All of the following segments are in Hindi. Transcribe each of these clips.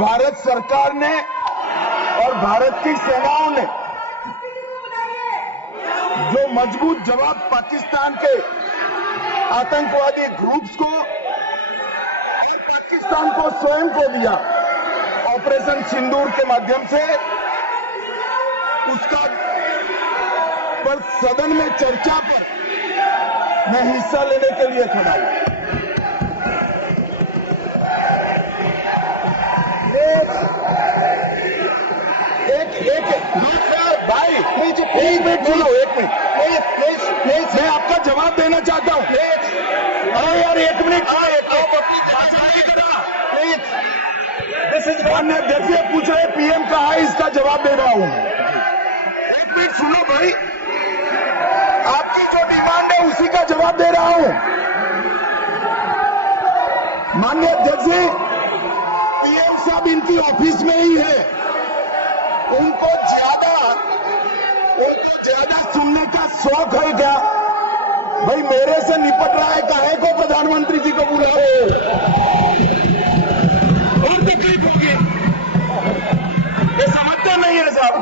भारत सरकार ने और भारत की सेनाओं ने जो मजबूत जवाब पाकिस्तान के आतंकवादी ग्रुप्स को और पाकिस्तान को स्वयं को दिया ऑपरेशन सिंदूर के माध्यम से, उसका पर सदन में चर्चा पर मैं हिस्सा लेने के लिए खड़ा हूं। भाई एक मिनट सुनो, एक मिनट प्लीज मैं आपका जवाब देना चाहता हूं। अरे यार एक मिनट, प्लीज माननीय अध्यक्ष पूछ रहे पीएम कहा है, इसका जवाब दे रहा हूं। एक मिनट सुनो भाई, आपकी जो डिमांड है उसी का जवाब दे रहा हूं। माननीय अध्यक्ष जी, पीएम साहब इनकी ऑफिस में ही है, उनको ज्यादा सुनने का शौक है क्या? भाई मेरे से निपट रहा है, काहे को प्रधानमंत्री जी को बुलाओ, और तकलीफ होगी। ये समझते नहीं है साहब।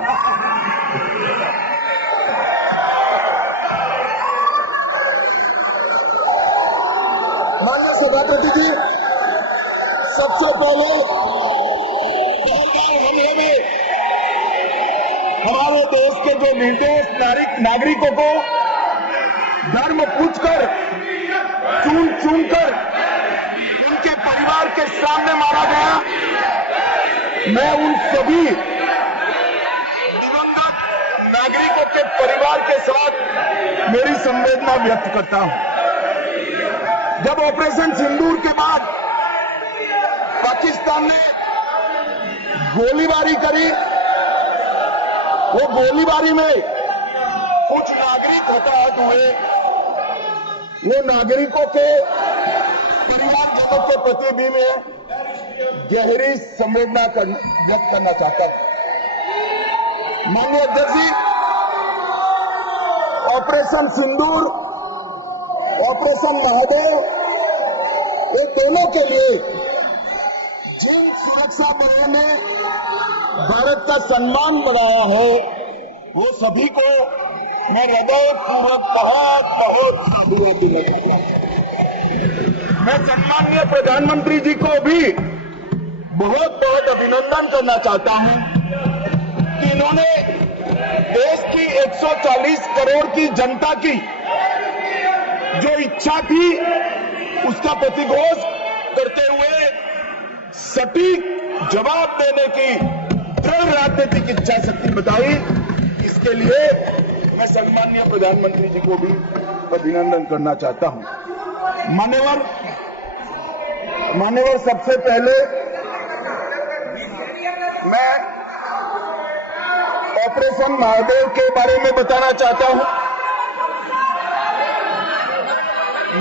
माननीय सभापति जी, सबसे पहले पहलगाम हमले में हमारे देश के जो निर्दोष नागरिकों को धर्म पूछकर चुन कर उनके परिवार के सामने मारा गया, मैं उन सभी दिवंगत नागरिकों के परिवार के साथ मेरी संवेदना व्यक्त करता हूं। जब ऑपरेशन सिंदूर के बाद पाकिस्तान ने गोलीबारी करी, वो गोलीबारी में कुछ नागरिक हताहत हुए, वो नागरिकों के परिवारजनों के प्रति भी मैं गहरी संवेदना व्यक्त करना चाहता हूं। माननीय अध्यक्ष जी, ऑपरेशन सिंदूर, ऑपरेशन महादेव, ये दोनों के लिए जिन सुरक्षा बलों ने भारत का सम्मान बढ़ाया है, वो सभी को मैं हृदयपूर्वक बहुत बहुत साधुवाद देना चाहता हूं। मैं सम्माननीय प्रधानमंत्री जी को भी बहुत बहुत अभिनंदन करना चाहता हूं कि इन्होंने देश की 140 करोड़ की जनता की जो इच्छा थी, उसका प्रतिघोष करते हुए सटीक जवाब देने की दृढ़ राजनीतिक इच्छा शक्ति बताई। इसके लिए मैं सम्माननीय प्रधानमंत्री जी को भी अभिनंदन करना चाहता हूं। मान्यवर, सबसे पहले मैं ऑपरेशन महादेव के बारे में बताना चाहता हूं।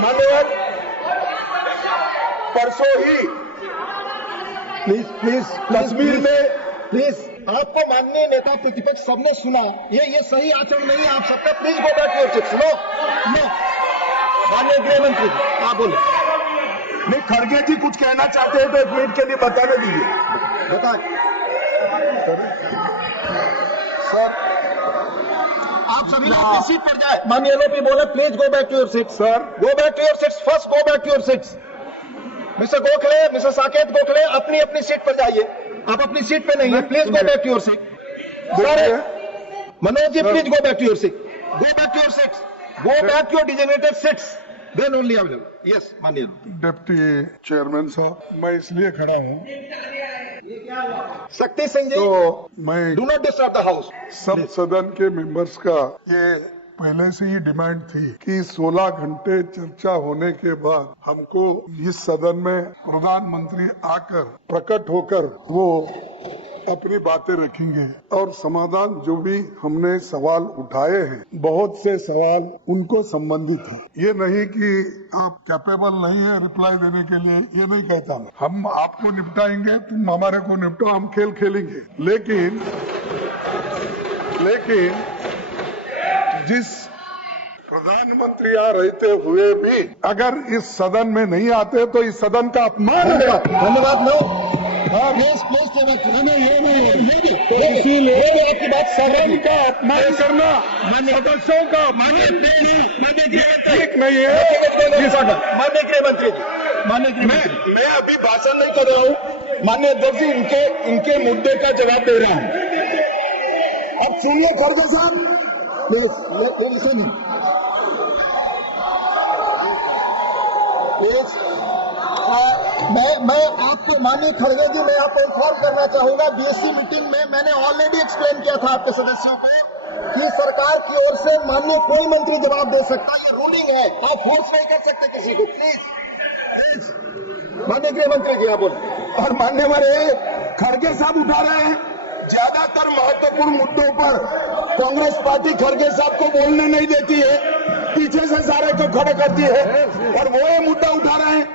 मान्यवर, परसों ही प्लीज कश्मीर में प्लीज, आपको माननीय नेता प्रतिपक्ष सबने सुना, ये सही आचरण नहीं है आप सबका। Please go back to your seats. No, माननीय गृह मंत्री जी आप बोले। नहीं, खड़गे जी कुछ कहना चाहते हैं तो एक मिनट के लिए बताने दीजिए। बताएं सर, आप सभी लोग अपनी सीट पर जाए। माननीय एलओपी बोले please go back to your seat. Sir, go back to your seats, first go back to your seats. Mister Gokhale, mister Saket Gokhale, अपनी अपनी सीट पर जाइए। आप अपनी सीट पे नहीं है, please go back to your seat. Sir Manoj ji, please go back to your seat, go back to your seats, go back to your designated seats, then only available. Yes माननीय डिप्टी चेयरमैन साहब, मैं इसलिए खड़ा हूँ, शक्ति सिंह जी, तो मैं do not disturb the house. सब सदन के मेंबर्स का ये पहले से ही डिमांड थी कि 16 घंटे चर्चा होने के बाद हमको इस सदन में प्रधानमंत्री आकर प्रकट होकर वो अपनी बातें रखेंगे और समाधान जो भी हमने सवाल उठाए हैं, बहुत से सवाल उनको संबंधित है। ये नहीं कि आप कैपेबल नहीं है रिप्लाई देने के लिए, ये नहीं कहता मैं। हम आपको निपटाएंगे, तुम हमारे को निपटाओ, हम खेल खेलेंगे। लेकिन जिस प्रधानमंत्री यहाँ रहते हुए भी अगर इस सदन में नहीं आते तो इस सदन का अपमान है। धन्यवाद। नो प्लीज नहीं ये नहीं है। तो ये इसीलिए भी आपकी बात सदन का अपमान करना सदस्यों का ठीक नहीं है। माननीय गृह मंत्री जी, माननीय गृह मंत्री, मैं अभी भाषण नहीं कर रहा हूँ। माननीय अध्यक्ष जी, इनके मुद्दे का जवाब दे रहा हूँ। अब सुनिए खड़गे साहब, प्लीज लिसन प्लीज। मैं आपको, माननीय खड़गे जी, मैं आपको इन्फॉर्म करना चाहूंगा, बीएससी मीटिंग में मैंने ऑलरेडी एक्सप्लेन किया था आपके सदस्यों को कि सरकार की ओर से माननीय कोई मंत्री जवाब दे सकता है, ये रूलिंग है, आप फोर्स नहीं कर सकते किसी को। प्लीज प्लीज, माननीय गृह मंत्री जी आप बोले। और मान्यवर खड़गे साहब उठा रहे हैं, ज्यादातर महत्वपूर्ण मुद्दों पर कांग्रेस पार्टी खड़गे साहब को बोलने नहीं देती है, पीछे से सारे को खड़े करती है, और वो ये मुद्दा उठा रहे हैं।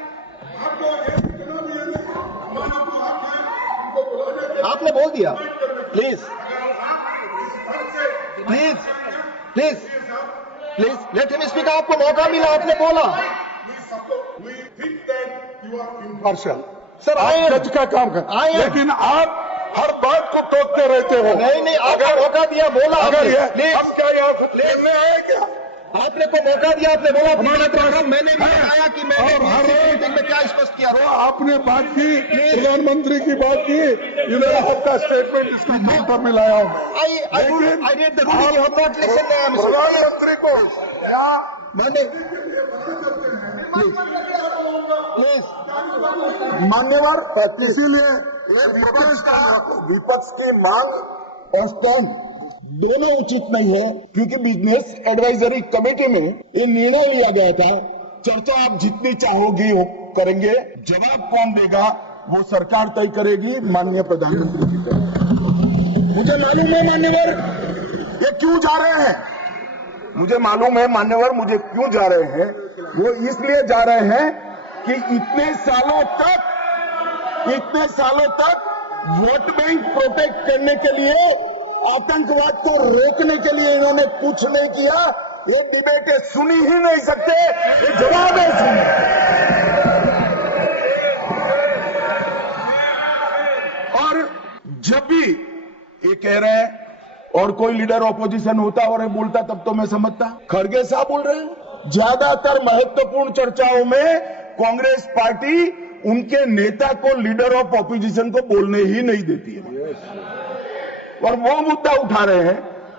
आपने बोल दिया, please please please please let him speak. आपको मौका मिला, आपने बोला। पार्शल सर, आप जज का काम कर, लेकिन आप हर बात को टोकते रहते हो। नहीं, आपने मौका दिया, बोला अगर ये आपने। हम क्या यहाँ कुछ लेने आए क्या? आपने को मौका दिया, आपने बोला। हमारे पास मैंने भी बताया कि मैंने मीटिंग में क्या स्पष्ट किया। आपने बात की, प्रधानमंत्री की बात की, इधर आपका स्टेटमेंट इसका काउंटर में लाया हूं। प्रधानमंत्री को या प्लीज मान्यवर, इसीलिए विपक्ष की मांग और स्टैंड दोनों उचित नहीं है, क्योंकि बिजनेस एडवाइजरी कमेटी में ये निर्णय लिया गया था, चर्चा आप जितनी चाहोगी वो करेंगे, जवाब कौन देगा वो सरकार तय करेगी, माननीय प्रधानमंत्री की तरफ। मुझे मालूम है मान्यवर ये क्यों जा रहे हैं, मुझे मालूम है मान्यवर मुझे क्यों जा रहे हैं। वो इसलिए जा रहे हैं कि इतने सालों तक वोट बैंक प्रोटेक्ट करने के लिए, आतंकवाद को रोकने के लिए इन्होंने कुछ नहीं किया। ये डिबेटें सुनी ही नहीं सकते, ये जवाब है इसमें। और जब भी ये कह रहे हैं और कोई लीडर ऑपोजिशन होता और ये बोलता तब तो मैं समझता। खड़गे साहब बोल रहे हैं ज्यादातर महत्वपूर्ण चर्चाओं में कांग्रेस पार्टी उनके नेता को, लीडर ऑफ ऑपोजिशन को बोलने ही नहीं देती है, और वो मुद्दा उठा रहे हैं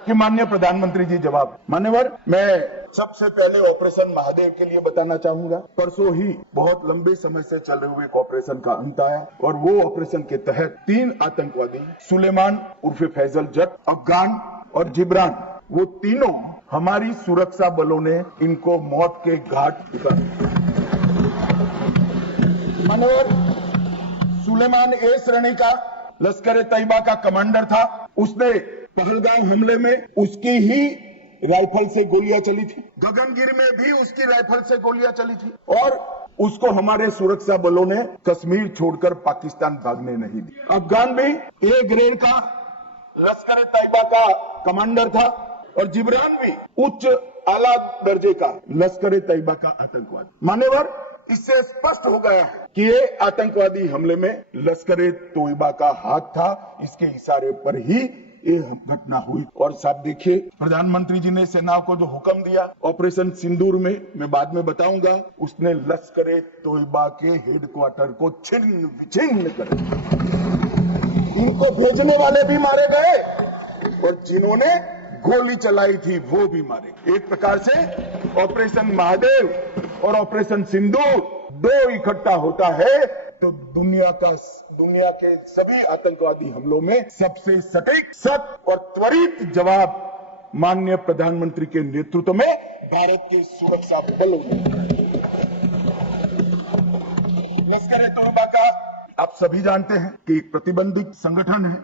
कि माननीय प्रधानमंत्री जी जवाब। मान्यवर, मैं सबसे पहले ऑपरेशन महादेव के लिए बताना चाहूंगा। परसों ही बहुत लंबे समय से चले हुए एक ऑपरेशन का अंत आया, और वो ऑपरेशन के तहत 3 आतंकवादी, सुलेमान उर्फे फैजल जट, अफगान और जिब्रान, वो तीनों हमारी सुरक्षा बलों ने इनको मौत के घाट उतारा। मान्यवर, सुलेमान ए श्रेणी का लश्कर तैयबा का कमांडर था। उसने पहलगाम हमले में उसकी ही राइफल से गोलियां चली थी, गगनगिर में भी उसकी राइफल से गोलियां चली थी, और उसको हमारे सुरक्षा बलों ने कश्मीर छोड़कर पाकिस्तान भागने नहीं दी। अफगान भी ए ग्रेड का लश्कर तैयबा का कमांडर था, और जिब्रान भी उच्च आला दर्जे का लश्कर तैयबा का आतंकवादी। मान्यवर, इससे स्पष्ट हो गया कि ये आतंकवादी हमले में लश्कर तैयबा का हाथ था, इसके इशारे पर ही ये घटना हुई। और साहब देखिए, प्रधानमंत्री जी ने सेना को जो हुक्म दिया ऑपरेशन सिंदूर में, मैं बाद में बताऊंगा, उसने लश्कर तैयबा के हेडक्वार्टर को छिन्न विछिन्न कर दिया। इनको भेजने वाले भी मारे गए, और जिन्होंने गोली चलाई थी वो भी मारे। एक प्रकार से ऑपरेशन महादेव और ऑपरेशन सिंदूर दो इकट्ठा होता है तो दुनिया के सभी आतंकवादी हमलों में सबसे सटीक, सख्त और त्वरित जवाब माननीय प्रधानमंत्री के नेतृत्व में भारत के सुरक्षा बलों ने। लश्कर तैयबा का आप सभी जानते हैं कि एक प्रतिबंधित संगठन है।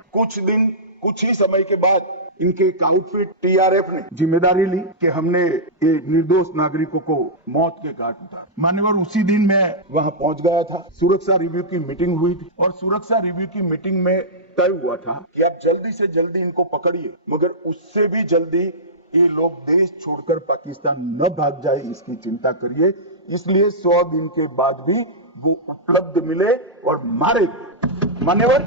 कुछ ही समय के बाद इनके एक आउटफिट टीआरएफ ने जिम्मेदारी ली कि हमने ये निर्दोष नागरिकों को मौत के घाट उतारा। मान्यवर, उसी दिन मैं वहां पहुंच गया था, सुरक्षा रिव्यू की मीटिंग हुई थी, और सुरक्षा रिव्यू की मीटिंग में तय हुआ था कि आप जल्दी से जल्दी इनको पकड़िए, मगर उससे भी जल्दी ये लोग देश छोड़कर पाकिस्तान न भाग जाए इसकी चिंता करिए। इसलिए 100 दिन के बाद भी वो उपलब्ध मिले और मारे गए। मान्यवर,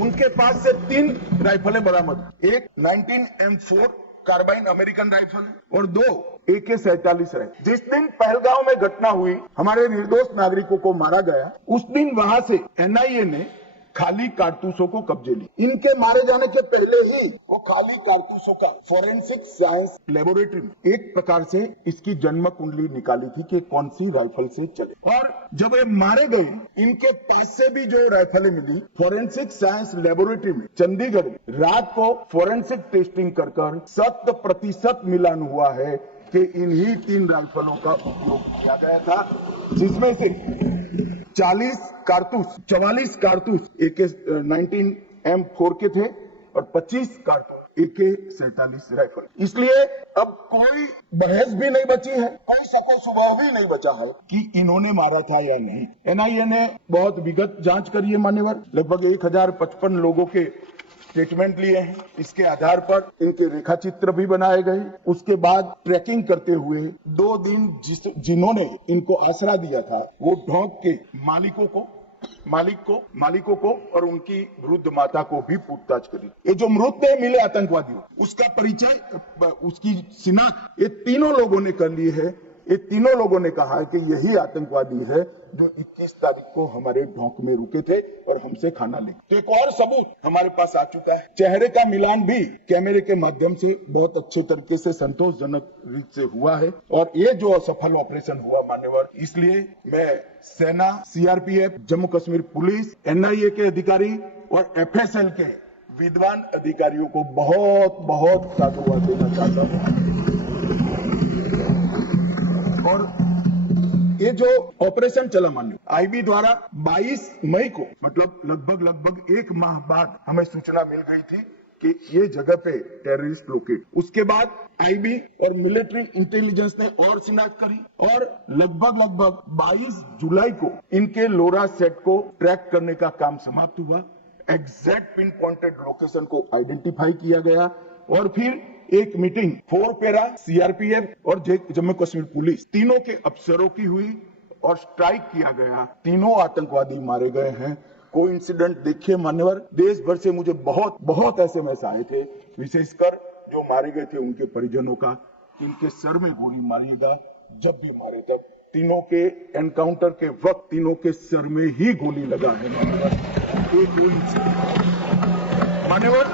उनके पास से 3 राइफलें बरामद, एक 19M4 कार्बाइन अमेरिकन राइफल और 2 AK-47 राइफल। जिस दिन पहलगांव में घटना हुई, हमारे निर्दोष नागरिकों को मारा गया, उस दिन वहां से NIA ने खाली कारतूसों को कब्जे ली। इनके मारे जाने के पहले ही वो खाली कारतूसों का फोरेंसिक साइंस लेबोरेटरी में एक प्रकार से इसकी जन्म कुंडली निकाली थी कि कौन सी राइफल से चले। और जब ये मारे गए, इनके पास से भी जो राइफलें मिली, फोरेंसिक साइंस लेबोरेटरी में चंडीगढ़ में रात को फोरेंसिक टेस्टिंग कर 100% मिलान हुआ है कि इन्हीं 3 राइफलों का उपयोग किया गया था, जिसमें से 44 कारतूस AK-19M4 के थे और 25 कारतूस AK-47 राइफल। इसलिए अब कोई बहस भी नहीं बची है, कोई शको शुबह भी नहीं बचा है कि इन्होंने मारा था या नहीं। NIA ने बहुत विगत जांच करी है मान्यवर, लगभग 1055 लोगों के स्टेटमेंट लिए हैं। इसके आधार पर इनके रेखा चित्र भी बनाए गए। उसके बाद ट्रैकिंग करते हुए 2 दिन जिन्होंने इनको आसरा दिया था, वो ढोंक के मालिकों को और उनकी वृद्ध माता को भी पूछताछ करी। ये जो मृतदेह मिले आतंकवादियों, उसका परिचय, उसकी शिनाख्त ये तीनों लोगों ने कर ली है। ये तीनों लोगों ने कहा है कि यही आतंकवादी है जो 21 तारीख को हमारे ढोंक में रुके थे और हमसे खाना ले। तो एक और सबूत हमारे पास आ चुका है। चेहरे का मिलान भी कैमरे के माध्यम से बहुत अच्छे तरीके से संतोषजनक रीत से हुआ है। और ये जो असफल ऑपरेशन हुआ मान्यवर, इसलिए मैं सेना, CRPF, Jammu Kashmir police, NIA के अधिकारी और FSL के विद्वान अधिकारियों को बहुत बहुत साधुवाद देना चाहता हूँ। और ये जो ऑपरेशन चला मान्य IB द्वारा 22 मई को, मतलब लगभग 1 माह बाद हमें सूचना मिल गई थी कि ये जगह पे टेररिस्ट लोकेट। उसके बाद IB और मिलिट्री इंटेलिजेंस ने और शिनाख्त करी और लगभग 22 जुलाई को इनके लोरा सेट को ट्रैक करने का काम समाप्त हुआ। एग्जैक्ट पिन पॉइंटेड लोकेशन को आइडेंटिफाई किया गया और फिर एक मीटिंग 4 पैरा CRPF और जम्मू कश्मीर पुलिस तीनों के अफसरों की हुई और स्ट्राइक किया गया। तीनों आतंकवादी मारे गए हैं। कोई इंसिडेंट देखिए मान्यवर, देश भर से मुझे बहुत SMS आए थे, विशेषकर जो मारे गए थे उनके परिजनों का, इनके सर में गोली मारिएगा। जब भी मारे तब तीनों के एनकाउंटर के वक्त तीनों के सर में ही गोली लगा है मान्यवर।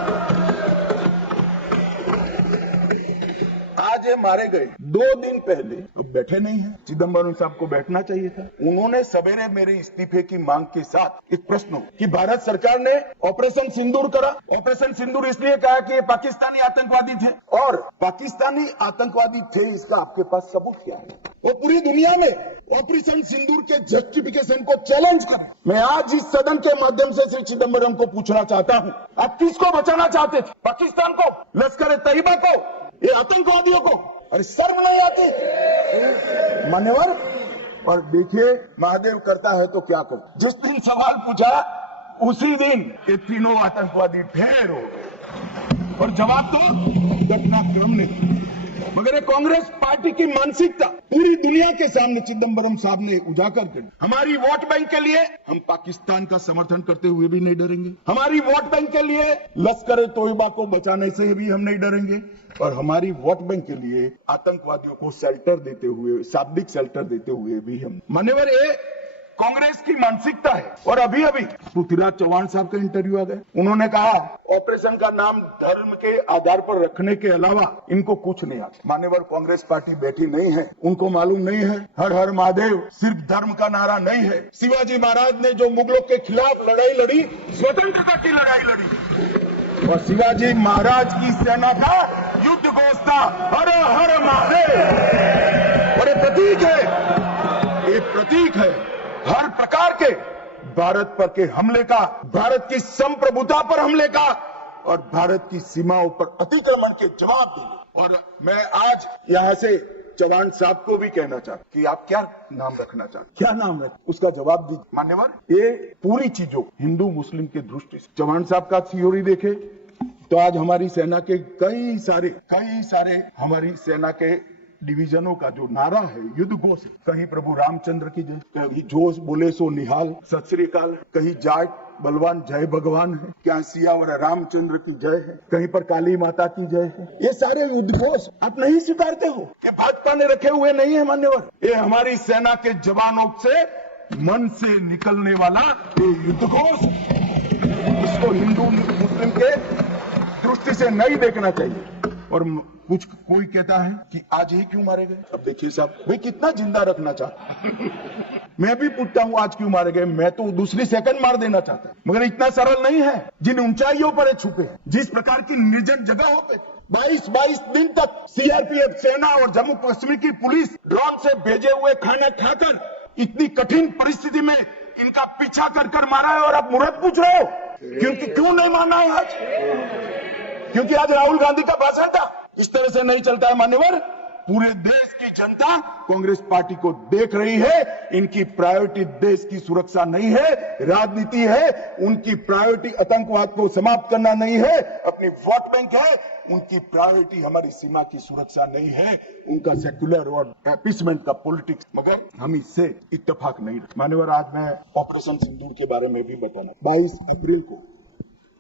आज ये मारे गए 2 दिन पहले, अब बैठे नहीं है, चिदम्बरम साहब को बैठना चाहिए था। उन्होंने सवेरे मेरे इस्तीफे की मांग के साथ एक प्रश्न कि भारत सरकार ने ऑपरेशन सिंदूर करा। ऑपरेशन सिंदूर इसलिए कहा कि ये पाकिस्तानी आतंकवादी थे, और पाकिस्तानी आतंकवादी थे इसका आपके पास सबूत क्या है? वो पूरी दुनिया में ऑपरेशन सिंदूर के जस्टिफिकेशन को चैलेंज करें। मैं आज इस सदन के माध्यम से श्री चिदम्बरम को पूछना चाहता हूं, आप किसको बचाना चाहते थे? पाकिस्तान को, लश्कर तैयबा को, ये आतंकवादियों को? अरे शर्म नहीं आती मान्यवर? और देखिए महादेव करता है तो क्या करता, जिस दिन सवाल पूछा उसी दिन ये तीनों आतंकवादी ढेर हो गए और जवाब तो घटनाक्रम ने। मगर कांग्रेस पार्टी की मानसिकता पूरी दुनिया के सामने चिदम्बरम साहब ने उजागर कर। हमारी वोट बैंक के लिए हम पाकिस्तान का समर्थन करते हुए भी नहीं डरेंगे, हमारी वोट बैंक के लिए लश्कर तोयबा को बचाने से भी हम नहीं डरेंगे, और हमारी वोट बैंक के लिए आतंकवादियों को शेल्टर देते हुए, शाब्दिक शेल्टर देते हुए भी हम। मान्यवर, ये कांग्रेस की मानसिकता है। और अभी पृथ्वीराज चौहान साहब का इंटरव्यू आ गया, उन्होंने कहा ऑपरेशन का नाम धर्म के आधार पर रखने के अलावा इनको कुछ नहीं आता। मान्यवर, कांग्रेस पार्टी बैठी नहीं है, उनको मालूम नहीं है हर हर महादेव सिर्फ धर्म का नारा नहीं है। शिवाजी महाराज ने जो मुगलों के खिलाफ लड़ाई लड़ी, स्वतंत्रता की लड़ाई लड़ी, और शिवाजी महाराज की सेना का युद्ध घोष था हर हर महादेव। और ये प्रतीक है हर प्रकार के भारत पर के हमले का, भारत की संप्रभुता पर हमले का, और भारत की सीमाओं पर अतिक्रमण के जवाब देंगे। और मैं आज यहां से चौहान साहब को भी कहना चाहता कि आप क्या नाम रखना चाहते, क्या नाम रख, उसका जवाब दीजिए। मान्यवर, ये पूरी चीजों हिंदू मुस्लिम के दृष्टि से चौहान साहब का थ्योरी देखे तो आज हमारी सेना के कई सारे हमारी सेना के डिवीजनों का जो नारा है, युद्ध घोष, कहीं प्रभु रामचंद्र की जय, कहीं जोश बोले सो निहाल, सत श्री अकाल, कहीं जाट बलवान जय भगवान है, क्या सियावर रामचंद्र की जय है, कहीं पर काली माता की जय है। ये सारे उद्घोष आप नहीं स्वीकारते हो, ये भाजपा ने रखे हुए नहीं है मान्यवर। ये हमारी सेना के जवानों से मन से निकलने वाला ये युद्धघोष, इसको हिंदू मुस्लिम के दृष्टि से नहीं देखना चाहिए। और कुछ कोई कहता है कि आज ही क्यों मारे गए। अब देखिए साहब, भाई कितना जिंदा रखना चाहता मैं भी पूछता हूं आज क्यों मारे गए। मैं तो दूसरी सेकंड मार देना चाहता, मगर इतना सरल नहीं है। जिन ऊंचाइयों पर छुपे हैं, जिस प्रकार की निर्जन जगहों पे 22 दिन तक सीआरपीएफ सेना और जम्मू कश्मीर की पुलिस ड्रोन से भेजे हुए खाना खाकर इतनी कठिन परिस्थिति में इनका पीछा कर कर मारा है, और आप मुहूर्त पूछ रहे हो क्योंकि क्यों नहीं मारना है आज? क्योंकि आज राहुल गांधी का भाषण था। इस तरह से नहीं चलता है मान्यवर। पूरे देश की जनता कांग्रेस पार्टी को देख रही है। इनकी प्रायोरिटी देश की सुरक्षा नहीं है, राजनीति है। उनकी प्रायोरिटी आतंकवाद को समाप्त करना नहीं है, अपनी वोट बैंक है। उनकी प्रायोरिटी हमारी सीमा की सुरक्षा नहीं है, उनका सेक्युलर और अपीसमेंट का पॉलिटिक्स। मगर हम इससे इत्तेफाक नहीं रखते मान्यवर। आज मैं ऑपरेशन सिंदूर के बारे में भी बताना। 22 अप्रैल को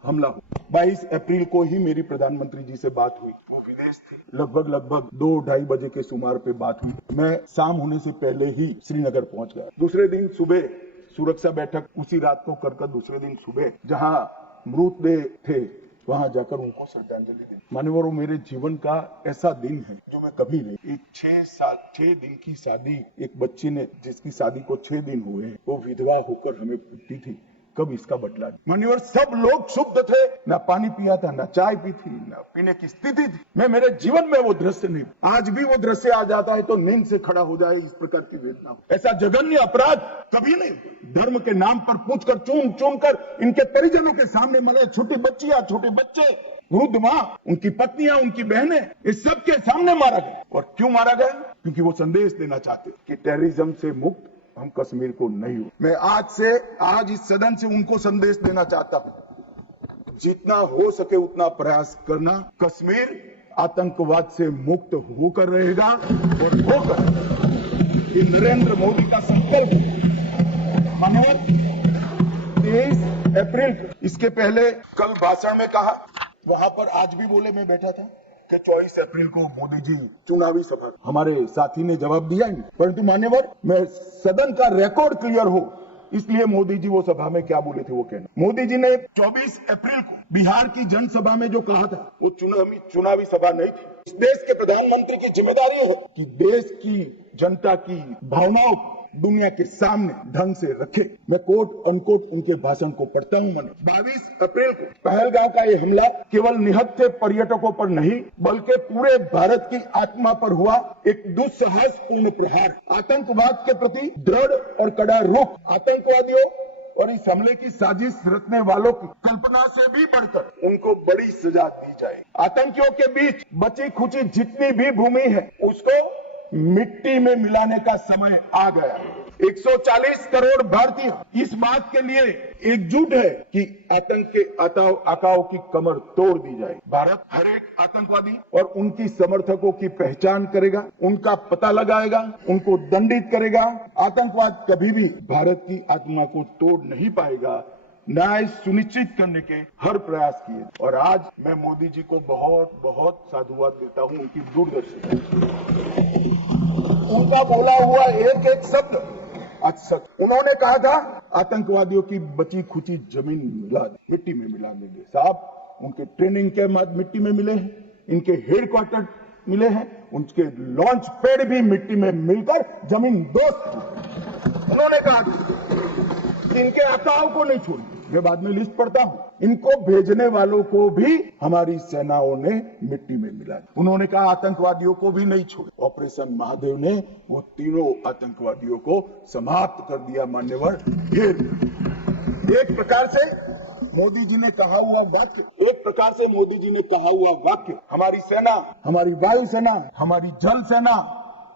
हमला हो, 22 अप्रैल को ही मेरी प्रधानमंत्री जी से बात हुई। वो विदेश थे, लगभग 2-2:30 बजे के सुमार पे बात हुई। मैं शाम होने से पहले ही श्रीनगर पहुंच गया। दूसरे दिन सुबह सुरक्षा बैठक उसी रात को कर दूसरे दिन सुबह जहां मृतदेह थे वहां जाकर उनको श्रद्धांजलि दी। मान्यवर, वो मेरे जीवन का ऐसा दिन है जो मैं कभी नहीं। एक 6 दिन की शादी, एक बच्ची ने जिसकी शादी को 6 दिन हुए, वो विधवा होकर हमें पूछती थी कब इसका बदला। मान्यवर, सब लोग शुद्ध थे, ना पानी पिया था, ना चाय पी थी, ना पीने की स्थिति थी। मैं मेरे जीवन में वो दृश्य नहीं। आज भी वो दृश्य आ जाता है तो नींद से खड़ा हो जाए, इस प्रकार की वेदना। ऐसा जघन्य अपराध कभी नहीं। धर्म के नाम पर पूछकर चूम कर इनके परिजनों के सामने मरे, छोटी बच्चियां, छोटे बच्चे, वृद्ध मां, उनकी पत्नियां, उनकी बहनें, इस सब के सामने मारा गया। और क्यों मारा गया? क्योंकि वो संदेश देना चाहते कि टेररिज्म से मुक्त हम कश्मीर को नहीं हो। मैं आज इस सदन से उनको संदेश देना चाहता हूं, जितना हो सके उतना प्रयास करना। कश्मीर आतंकवाद से मुक्त होकर रहेगा और होकर ये नरेंद्र मोदी का संकल्प। मानव 23 अप्रैल को, इसके पहले कल भाषण में कहा, वहां पर आज भी बोले, मैं बैठा था कि 24 अप्रैल को मोदी जी चुनावी सभा। हमारे साथी ने जवाब दिया ही, परंतु मान्यवर, मैं सदन का रिकॉर्ड क्लियर हो इसलिए मोदी जी वो सभा में क्या बोले थे वो कहना। मोदी जी ने 24 अप्रैल को बिहार की जनसभा में जो कहा था वो चुनावी सभा नहीं थी। इस देश के प्रधानमंत्री की जिम्मेदारी है कि देश की जनता की भावनाओं दुनिया के सामने ढंग से रखे। मैं कोट अनकोट उनके भाषण को पढ़ता हूं। मैंने 22 अप्रैल को पहलगांव का ये हमला केवल निहत्थे पर्यटकों पर नहीं बल्कि पूरे भारत की आत्मा पर हुआ एक दुस्साहसपूर्ण प्रहार। आतंकवाद के प्रति दृढ़ और कड़ा रुख, आतंकवादियों और इस हमले की साजिश रचने वालों की कल्पना से भी बढ़कर उनको बड़ी सजा दी जाए। आतंकियों के बीच बची खुची जितनी भी भूमि है उसको मिट्टी में मिलाने का समय आ गया। 140 करोड़ भारतीय इस बात के लिए एकजुट है कि आतंक के आकाओं की कमर तोड़ दी जाए। भारत हर एक आतंकवादी और उनकी समर्थकों की पहचान करेगा, उनका पता लगाएगा, उनको दंडित करेगा। आतंकवाद कभी भी भारत की आत्मा को तोड़ नहीं पाएगा। न्याय सुनिश्चित करने के हर प्रयास किए और आज मैं मोदी जी को बहुत बहुत साधुवाद देता हूं उनकी दूरदर्शी। उनका बोला हुआ एक एक शब्द आज सच। उन्होंने कहा था आतंकवादियों की बची खुची जमीन मिट्टी में मिला देंगे। साहब, उनके ट्रेनिंग के बाद मिट्टी में मिले हैं, इनके हेडक्वार्टर मिले हैं, उनके लॉन्च पैड भी मिट्टी में मिलकर जमीन दोस्त। उन्होंने कहा कि इनके आकाओं को नहीं छोड़ेंगे। मैं बाद में लिस्ट पढ़ता हूं। इनको भेजने वालों को भी हमारी सेनाओं ने मिट्टी में मिला। उन्होंने कहा आतंकवादियों को भी नहीं छोड़े। ऑपरेशन महादेव ने वो तीनों आतंकवादियों को समाप्त कर दिया। मान्यवर, एक प्रकार से मोदी जी ने कहा हुआ वाक्य, हमारी सेना, हमारी वायु सेना, हमारी जल सेना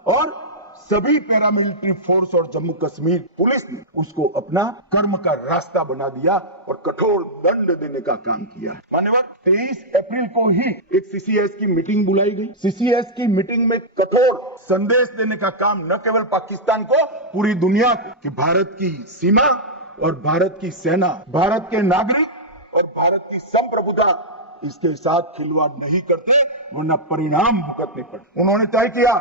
और सभी पैरामिलिट्री फोर्स और जम्मू कश्मीर पुलिस ने उसको अपना कर्म का रास्ता बना दिया और कठोर दंड देने का काम किया। मान्यवर, 23 अप्रैल को ही एक सीसीएस की मीटिंग बुलाई गई। सीसीएस की मीटिंग में कठोर संदेश देने का काम न केवल पाकिस्तान को, पूरी दुनिया को, कि भारत की सीमा और भारत की सेना, भारत के नागरिक और भारत की संप्रभुता इसके साथ खिलवाड़ नहीं करते, वरना परिणाम भुगतने पड़े। उन्होंने तय किया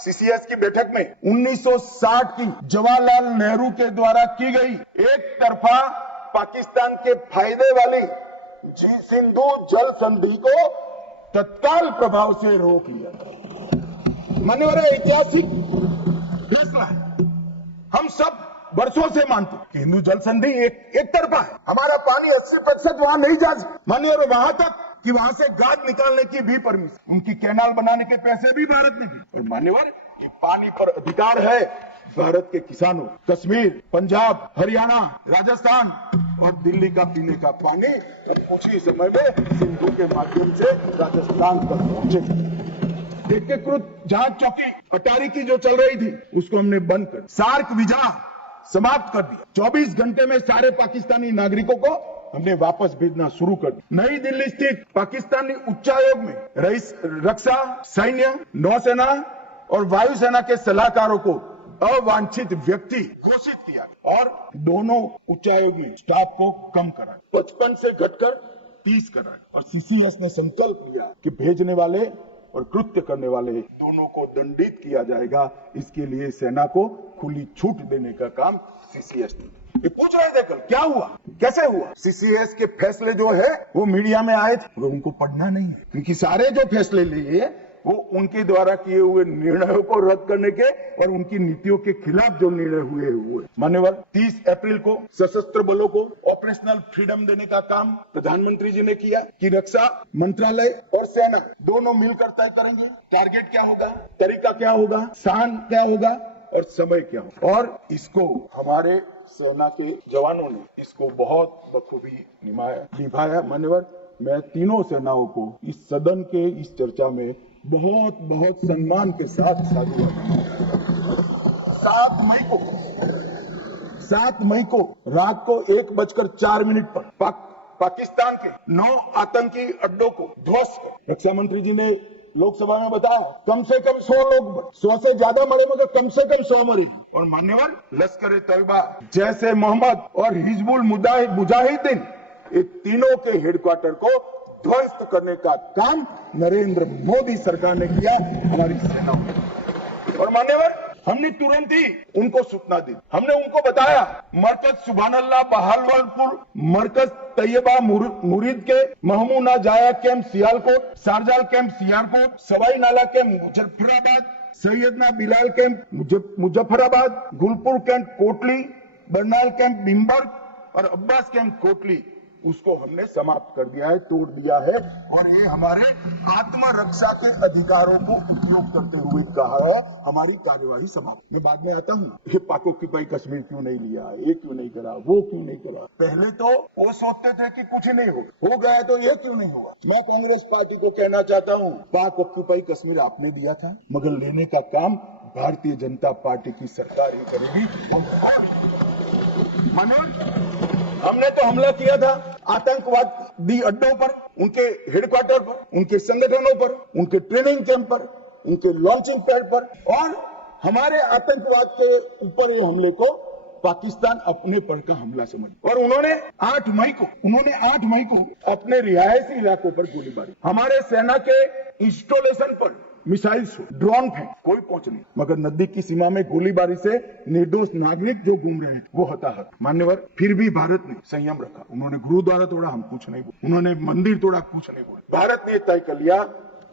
सीसीएस की बैठक में 1960 की जवाहरलाल नेहरू के द्वारा की गई एक तरफा पाकिस्तान के फायदे वाली सिंधु जल संधि को तत्काल प्रभाव से रोक लिया। मान्यवर, ऐतिहासिक फैसला है। हम सब वर्षों से मानते कि हिंदू जल संधि एक तरफा है। हमारा पानी 80% वहां नहीं जा सकता। मान्यवर, वहां तक कि वहां से गाद निकालने की भी परमिशन, उनकी कैनाल बनाने के पैसे भी भारत ने दिए। और मान्यवर, ये पानी पर अधिकार है भारत के किसानों। कश्मीर, पंजाब, हरियाणा, राजस्थान और दिल्ली का पीने का पानी कुछ ही समय में सिंधु के माध्यम से राजस्थान तक पहुंचे। एकीकृत जांच चौकी अटारी की जो चल रही थी उसको हमने बंद कर, सार्क वीजा समाप्त कर दिया। 24 घंटे में सारे पाकिस्तानी नागरिकों को हमने वापस भेजना शुरू कर दिया। नई दिल्ली स्थित पाकिस्तानी उच्चायोग में रक्षा, सैन्य, नौसेना और वायुसेना के सलाहकारों को अवांछित व्यक्ति घोषित किया और दोनों उच्चायोग में स्टाफ को कम करा, 55 से घटकर 30 करा। और सीसीएस ने संकल्प लिया कि भेजने वाले और कृत्य करने वाले दोनों को दंडित किया जाएगा। इसके लिए सेना को खुली छूट देने का काम सीसीएस ने। ये पूछ रहे थे कल क्या हुआ, कैसे हुआ। सीसीएस के फैसले जो है वो मीडिया में आए थे, उनको पढ़ना नहीं है, क्योंकि सारे जो फैसले लिए वो उनके द्वारा किए हुए निर्णयों को रद्द करने के और उनकी नीतियों के खिलाफ जो निर्णय हुए। मान्यवर, 30 अप्रैल को सशस्त्र बलों को ऑपरेशनल फ्रीडम देने का काम प्रधानमंत्री जी ने किया कि रक्षा मंत्रालय और सेना दोनों मिलकर तय करेंगे टारगेट क्या होगा, तरीका क्या होगा, स्थान क्या होगा और समय क्या होगा। और इसको हमारे सेना के जवानों ने इसको बहुत बखूबी निभाया। मान्यवर, मैं तीनों सेनाओं को इस सदन के इस चर्चा में बहुत बहुत सम्मान के साथ साधुवाद। 7 मई को रात को 1:04 पर पाकिस्तान के 9 आतंकी अड्डों को ध्वस्त कर रक्षा मंत्री जी ने लोकसभा में बताया कम से कम 100 लोग मरे, 100 से ज्यादा मरे मगर कम से कम 100 मरे। और मान्यवर, लश्कर तैयबा, जैसे मोहम्मद और हिजबुल मुजाहिदीन, ये तीनों के हेडक्वार्टर को ध्वस्त करने का काम नरेंद्र मोदी सरकार ने किया, हमारी सेना ने। और मान्यवर, हमने तुरंत ही उनको सूचना दी। हमने उनको बताया मरकज सुभानअल्लाह बहावलपुर, मरकज तैयबा मुरीद के Mehmoona Joya camp Sialkot, Sarjal camp Sialkot, Sawai Nala camp Muzaffarabad, Syedna Bilal camp Muzaffarabad, Gulpur camp Kotli, Barnala camp Bhimber और अब्बास कैंप कोटली, उसको हमने समाप्त कर दिया है, तोड़ दिया है। और ये हमारे आत्मरक्षा के अधिकारों को उपयोग करते हुए कहा है हमारी कार्यवाही समाप्त। मैं बाद में आता हूँ, ये पाक ऑक्यूपाई कश्मीर क्यों नहीं लिया, ये क्यों नहीं करा, वो क्यों नहीं करा। पहले तो वो सोचते थे कि कुछ नहीं हो गया तो ये क्यों नहीं हुआ। मैं कांग्रेस पार्टी को कहना चाहता हूँ, पाक ऑक्यूपाई कश्मीर आपने दिया था, मगर लेने का काम भारतीय जनता पार्टी की सरकार ही करेगी। मनोज, हमने तो हमला किया था आतंकवादी अड्डों पर, उनके हेडक्वार्टर पर, उनके संगठनों पर, उनके ट्रेनिंग कैंप पर, उनके लॉन्चिंग पैड पर, और हमारे आतंकवाद के ऊपर ये हमले को पाकिस्तान अपने पर का हमला समझ। और उन्होंने 8 मई को अपने रिहायशी इलाकों पर गोलीबारी, हमारे सेना के इंस्टॉलेशन पर मिसाइल ड्रोन फेंक, कोई पहुंच नहीं, मगर नजदीक की सीमा में गोलीबारी से निर्दोष नागरिक जो घूम रहे हैं वो हताहत। मान्यवर, फिर भी भारत ने संयम रखा। उन्होंने गुरुद्वारा तोड़ा, हम कुछ नहीं बोले, उन्होंने मंदिर तोड़ा, कुछ नहीं बोले। भारत ने तय कर लिया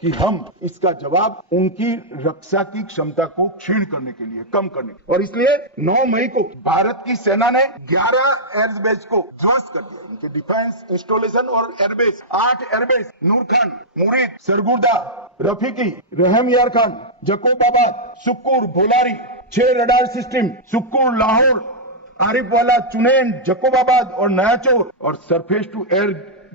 कि हम इसका जवाब उनकी रक्षा की क्षमता को क्षीण करने के लिए, कम करने के, और इसलिए 9 मई को भारत की सेना ने 11 एयरबेस को ध्वस्त कर दिया। उनके डिफेंस इंस्टॉलेशन और airbase, 8 airbase, Nurkhan, Murid, Sargodha, Rafiqui, Rahimyar Khan, Jacobabad, Sukkur, Bholari, 6 radar system, Sukkur, Lahore, Arifwala, Chunian, Jacobabad और नयाचोर, और surface to air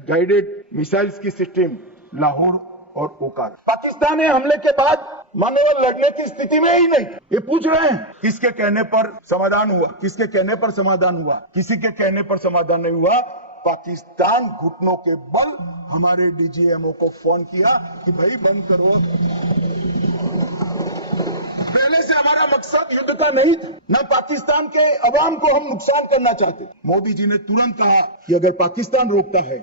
guided missiles की सिस्टम लाहौर और ओकार। पाकिस्तान ने हमले के बाद मान्यवर लड़ने की स्थिति में ही नहीं। ये पूछ रहे हैं किसके कहने पर समाधान हुआ, किसके कहने पर समाधान हुआ, किसी के कहने पर समाधान नहीं हुआ। पाकिस्तान घुटनों के बल हमारे डीजीएमओ को फोन किया कि भाई बंद करो। पहले से हमारा मकसद युद्ध का नहीं था, न पाकिस्तान के अवाम को हम नुकसान करना चाहते। मोदी जी ने तुरंत कहा कि अगर पाकिस्तान रोकता है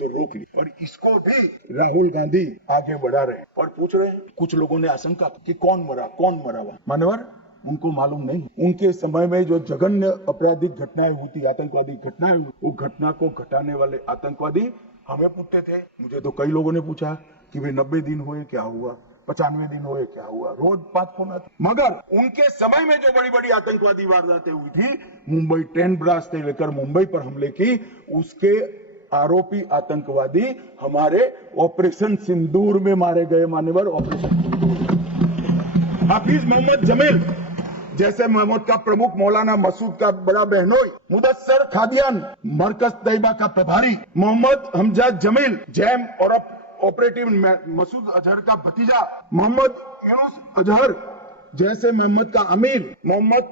तो रोक ली, और इसको भी राहुल गांधी आगे बढ़ा रहे हैं और पूछ रहे हैं। कुछ लोगों ने आशंका कि कौन मरा वहां। मान्यवर उनको मालूम नहीं, उनके समय में जो जघन्य आपराधिक घटनाएं हुई थी, आतंकवादी घटनाएं हुई, वो घटना को घटाने वाले आतंकवादी हमें पूछते थे। मुझे तो कई लोगों ने पूछा कि भाई 90 दिन हुए क्या हुआ, 95 दिन हुए क्या हुआ, रोज 5 फोन आते। मगर उनके समय में जो बड़ी बड़ी आतंकवादी वारदातें हुई थी, मुंबई ट्रेन ब्लास्ट से लेकर मुंबई पर हमले की, उसके आरोपी आतंकवादी हमारे ऑपरेशन सिंदूर में मारे गए। मान्यवर ऑपरेशन हाफिज मोहम्मद जमील जैसे महमूद का प्रमुख, मौलाना मसूद का बड़ा बहनोई, मुदस्सर खादियान मरकज तैयबा का प्रभारी, मोहम्मद हमजाद जमील जैम और ऑपरेटिव मसूद अजहर का भतीजा, मोहम्मद यूनुस अजहर जैसे मोहम्मद का अमीर, मोहम्मद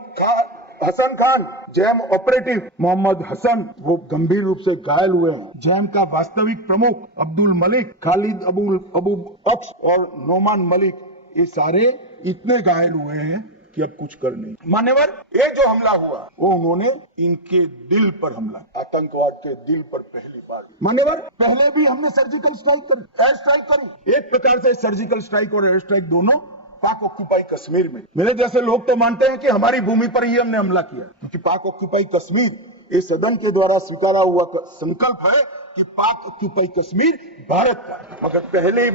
हसन खान जैम ऑपरेटिव, मोहम्मद हसन वो गंभीर रूप से घायल हुए हैं। जैम का वास्तविक प्रमुख अब्दुल मलिक, खालिद अबू अक्स और नोमान मलिक, ये सारे इतने घायल हुए हैं कि अब कुछ कर नहीं। मान्यवर ये जो हमला हुआ वो उन्होंने इनके दिल पर हमला, आतंकवाद के दिल पर पहली बार। मान्यवर पहले भी हमने सर्जिकल स्ट्राइक करी, एयर स्ट्राइक करी। एक प्रकार से सर्जिकल स्ट्राइक और एयर स्ट्राइक दोनों पाक ऑक्यूपाई कश्मीर में। मेरे जैसे लोग तो मानते हैं कि हमारी भूमि पर ही हमने हमला किया, क्योंकि पाक ऑक्यूपाई कश्मीर इस सदन के द्वारा स्वीकारा हुआ संकल्प है कि पाक ऑक्यूपाई कश्मीर भारत का। मगर पहली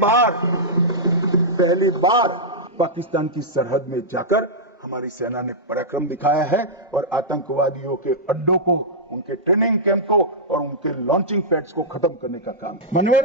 बार पाकिस्तान की सरहद में जाकर हमारी सेना ने पराक्रम दिखाया है और आतंकवादियों के अड्डों को, उनके ट्रेनिंग कैंप को और उनके लॉन्चिंग पैड्स को खत्म करने का काम। मान्यवर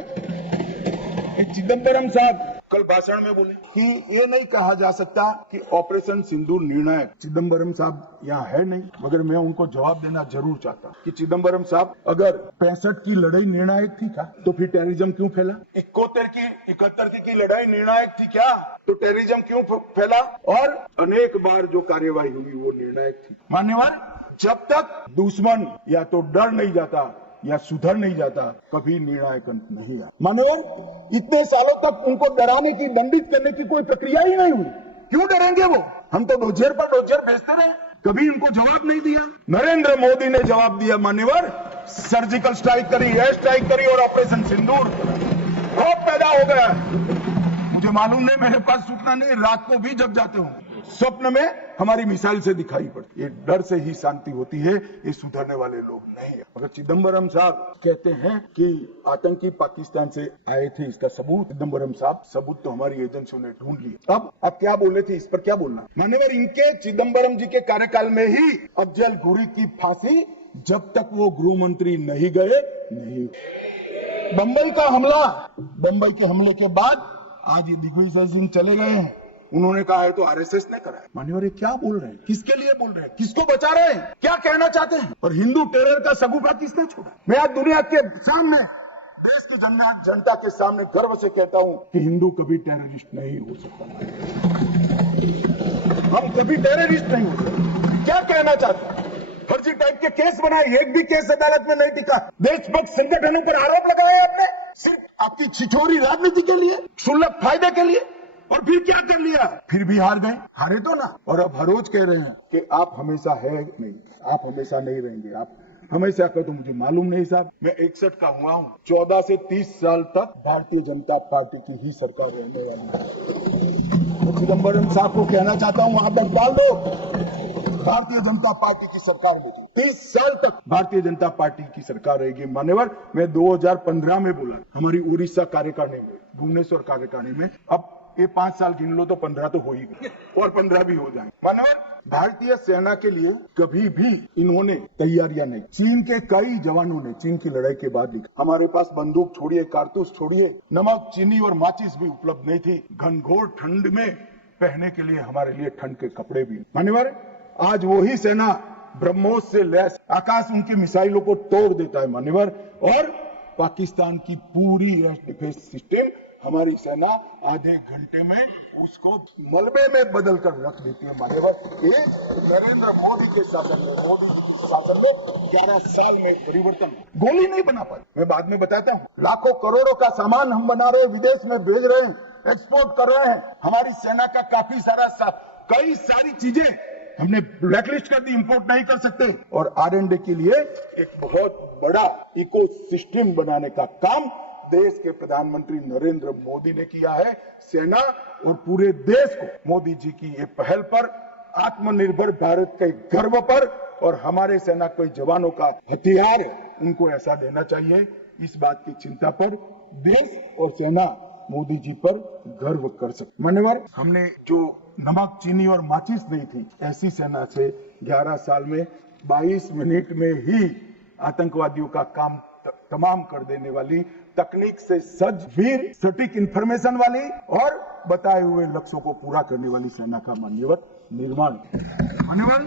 चिदम्बरम साहब कल भाषण में बोले कि ये नहीं कहा जा सकता कि ऑपरेशन सिंदूर निर्णायक। चिदम्बरम साहब यहाँ है नहीं, मगर मैं उनको जवाब देना जरूर चाहता कि चिदम्बरम साहब, अगर 65 की लड़ाई निर्णायक थी क्या, तो फिर टेररिज्म क्यों फैला? 71 की लड़ाई निर्णायक थी क्या, तो टेररिज्म क्यों फैला? और अनेक बार जो कार्यवाही हुई वो निर्णायक थी। मान्यवर जब तक दुश्मन या तो डर नहीं जाता या सुधर नहीं जाता, कभी निर्णायक अंत नहीं आया। मान्यवर इतने सालों तक उनको डराने की, दंडित करने की कोई प्रक्रिया ही नहीं हुई। क्यों डरेंगे वो? हम तो डोजर पर डोजर भेजते रहे, कभी उनको जवाब नहीं दिया। नरेंद्र मोदी ने जवाब दिया। मान्यवर सर्जिकल स्ट्राइक करी, एयर स्ट्राइक करी और ऑपरेशन सिंदूर बहुत पैदा हो गया। मुझे मालूम नहीं, मेरे पास सूचना नहीं, रात को भी जब जाते हूँ स्वप्न में हमारी मिसाइल से दिखाई पड़ती है। डर से ही शांति होती है, ये सुधरने वाले लोग नहीं है। मगर चिदम्बरम साहब कहते हैं कि आतंकी पाकिस्तान से आए थे, इसका सबूत चिदम्बरम साहब, सबूत तो हमारी एजेंसियों ने ढूंढ लिया। अब आप क्या बोले थे, इस पर क्या बोलना? मान्यवर इनके चिदम्बरम जी के कार्यकाल में ही अफजल गुरी की फांसी जब तक वो गृह मंत्री नहीं गए नहीं। बंबई का हमला, बंबई के हमले के बाद आज ये दिग्विजय सिंह चले गए हैं, उन्होंने कहा है तो आरएसएस ने करा है। मान्यवर क्या बोल रहे हैं, किसके लिए बोल रहे हैं, किसको बचा रहे हैं, क्या कहना चाहते हैं? और हिंदू टेरर का सगुफा किसने छोड़ा? मैं आज दुनिया के सामने, देश की जनता के सामने गर्व से कहता हूं कि हिंदू कभी टेररिस्ट नहीं हो सकता। हम कभी टेररिस्ट नहीं हो सकते। क्या कहना चाहते हैं? फर्जी टाइप के केस बनाए, एक भी केस अदालत में नहीं टिका। देशभक्त संगठनों पर आरोप लगाए आपने, सिर्फ आपकी छिछोरी राजनीति के लिए, क्षुल्लक फायदे के लिए। और फिर क्या कर लिया? फिर भी हार गए। हारे तो ना। और अब हर रोज कह रहे हैं कि आप हमेशा है नहीं, आप हमेशा नहीं रहेंगे, आप हमेशा का तो मुझे मालूम नहीं साहब। मैं 61 का हुआ हूँ, 14 से 30 साल तक भारतीय जनता पार्टी की ही सरकार रहने वाली है। तो चिदम्बरम साहब को कहना चाहता हूँ, वहां तक डाल दो, भारतीय जनता पार्टी की सरकार रहेगी। 30 साल तक भारतीय जनता पार्टी की सरकार रहेगी। मान्यवर मैं 2015 में बोला, हमारी उड़ीसा कार्यकारिणी में, भुवनेश्वर कार्यकारिणी में, अब ये 5 साल गिन लो तो 15 तो हो ही गए और 15 भी हो जाएंगे। मान्यवर भारतीय सेना के लिए कभी भी इन्होंने तैयारियां नहीं। चीन के कई जवानों ने चीन की लड़ाई के बाद लिखा, हमारे पास बंदूक छोड़िए, कारतूस छोड़िए, नमक, चीनी और माचिस भी उपलब्ध नहीं थी। घनघोर ठंड में पहनने के लिए हमारे लिए ठंड के कपड़े भी। मान्यवर आज वही सेना ब्रह्मोस से लैस आकाश उनकी मिसाइलों को तोड़ देता है। मान्यवर और पाकिस्तान की पूरी एयर डिफेंस सिस्टम हमारी सेना आधे घंटे में उसको मलबे में बदल कर रख देती है। मान्यवर, ये नरेंद्र मोदी के शासन में, मोदी जी के शासन में 11 साल में परिवर्तन, गोली नहीं बना पाए। मैं बाद में बताता हूँ। लाखों करोड़ों का सामान हम बना रहे, विदेश में भेज रहे हैं, एक्सपोर्ट कर रहे हैं। हमारी सेना का काफी सारा कई सारी चीजें हमने ब्लैकलिस्ट कर दी, इंपोर्ट नहीं कर सकते। और R&D के लिए एक बहुत बड़ा इकोसिस्टम बनाने का काम देश के प्रधानमंत्री नरेंद्र मोदी ने किया है। सेना और पूरे देश को मोदी जी की ये पहल पर, आत्मनिर्भर भारत के गर्व पर, और हमारे सेना के जवानों का हथियार है, उनको ऐसा देना चाहिए। इस बात की चिंता पर देश और सेना मोदी जी पर गर्व कर सकते। मान्यवर, हमने जो नमक, चीनी और माचिस नहीं थी, ऐसी सेना से 11 साल में 22 मिनट में ही आतंकवादियों का काम तमाम कर देने वाली, तकनीक से सज्ज, वीर, सटीक इंफॉर्मेशन वाली और बताए हुए लक्ष्यों को पूरा करने वाली सेना का मान्यवर निर्माण। मान्यवर,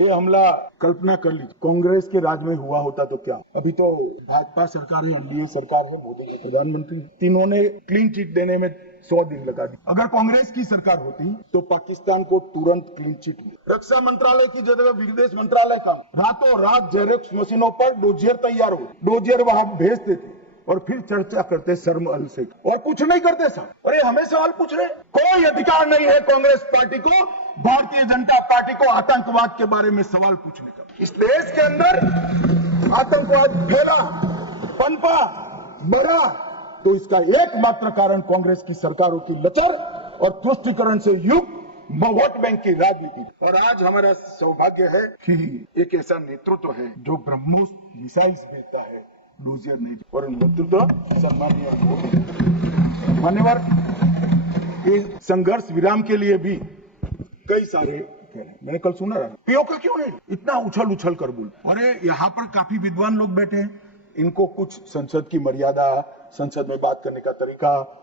ये हमला कल्पना कर लीजिए कांग्रेस के राज में हुआ होता तो क्या। अभी तो भाजपा सरकार है, एनडीए सरकार है, मोदी जी प्रधानमंत्री, तीनों ने क्लीन चिट देने में 100 दिन लगा दी। अगर कांग्रेस की सरकार होती तो पाकिस्तान को तुरंत क्लीन चिट मिली। रक्षा मंत्रालय की जगह विदेश मंत्रालय का रातों रात जेरेक्स मशीनों पर डोजियर तैयार हो, डोजियर वहां भेजते थे और फिर चर्चा करते शर्म अल से, और कुछ नहीं करते साहब। अरे हमें सवाल पूछ रहे, कोई अधिकार नहीं है कांग्रेस पार्टी को, भारतीय जनता पार्टी को आतंकवाद के बारे में सवाल पूछने का। इस देश के अंदर आतंकवाद फैला, पनपा, बढ़ा, तो इसका एकमात्र कारण कांग्रेस की सरकारों की लचर और तुष्टीकरण से युक्त वोट बैंक की राजनीति। और आज हमारा सौभाग्य है कि एक ऐसा नेतृत्व है जो ब्रह्मोस मिसाइल्स भेजता है, डोजियर नहीं, और नेतृत्व सम्मानीय मोदी। मान्यवर, ये संघर्ष विराम के लिए भी कई सारे कह रहे, मैंने कल सुना रहा, पीओके क्यों नहीं इतना उछल उछल कर बोल। अरे यहाँ पर काफी विद्वान लोग बैठे हैं, इनको कुछ संसद की मर्यादा, संसद में बात करने का तरीका,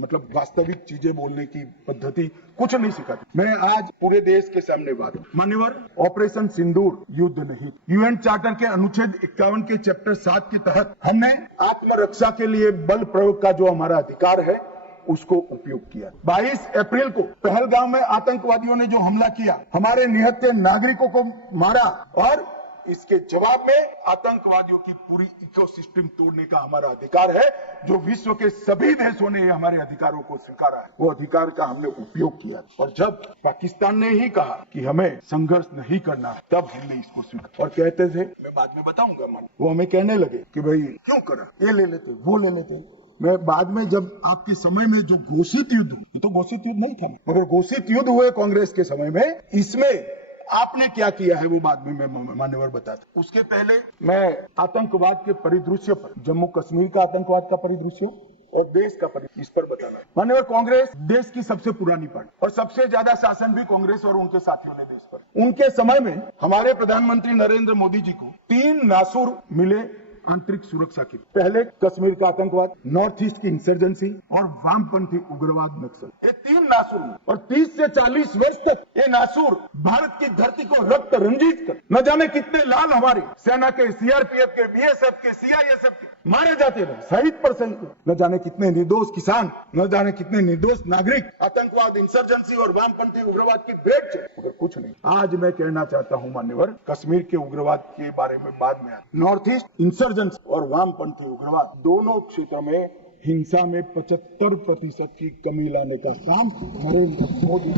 मतलब वास्तविक चीजें बोलने की पद्धति कुछ नहीं सिखाती। मैं आज पूरे देश के सामने बात, मान्यवर, ऑपरेशन सिंदूर युद्ध नहीं, यूएन चार्टर के अनुच्छेद 51 के चैप्टर 7 के तहत हमने आत्मरक्षा के लिए बल प्रयोग का जो हमारा अधिकार है उसको उपयोग किया। 22 अप्रैल को पहलगाम में आतंकवादियों ने जो हमला किया, हमारे निहत्थे नागरिकों को मारा, और इसके जवाब में आतंकवादियों की पूरी इकोसिस्टम तोड़ने का हमारा अधिकार है, जो विश्व के सभी देशों ने हमारे अधिकारों को स्वीकारा है। वो अधिकार का हमने उपयोग किया, और जब पाकिस्तान ने ही कहा कि हमें संघर्ष नहीं करना है, तब हमने इसको स्वीकारा। और कहते थे, मैं बाद में बताऊंगा, वो हमें कहने लगे कि भाई क्यों करा, ये ले लेते, वो ले लेते। मैं बाद में, जब आपके समय में जो घोषित युद्ध, ये तो घोषित युद्ध नहीं था, मगर घोषित युद्ध हुए कांग्रेस के समय में, इसमें आपने क्या किया है वो बाद में मैं मान्यवर बताता। उसके पहले मैं आतंकवाद के परिदृश्य पर, जम्मू कश्मीर का आतंकवाद का परिदृश्य और देश का परिदृश्य, इस पर बताना। मान्यवर, कांग्रेस देश की सबसे पुरानी पार्टी, और सबसे ज्यादा शासन भी कांग्रेस और उनके साथियों ने देश पर। उनके समय में हमारे प्रधानमंत्री नरेंद्र मोदी जी को 3 नासूर मिले आंतरिक सुरक्षा के। पहले कश्मीर का आतंकवाद, नॉर्थ ईस्ट की इंसर्जेंसी और वामपंथी उग्रवाद नक्सल, ये 3 नासूर, और 30 से 40 वर्ष तक ये नासूर भारत की धरती को रक्त रंजित कर, न जाने कितने लाल हमारे सेना के, सीआरपीएफ के, बीएसएफ के, सीआईएसएफ के मारे जाते रहे, शहीद पर शहीद, न जाने कितने निर्दोष किसान, न जाने कितने निर्दोष नागरिक आतंकवाद, इंसर्जेंसी और वामपंथी उग्रवाद की भेंट चढ़े, मगर कुछ नहीं। आज मैं कहना चाहता हूं मान्यवर, कश्मीर के उग्रवाद के बारे में बाद में, नॉर्थ ईस्ट इंसर्जेंसी और वामपंथी उग्रवाद दोनों क्षेत्र में हिंसा में 75% की कमी लाने का काम नरेंद्र मोदी।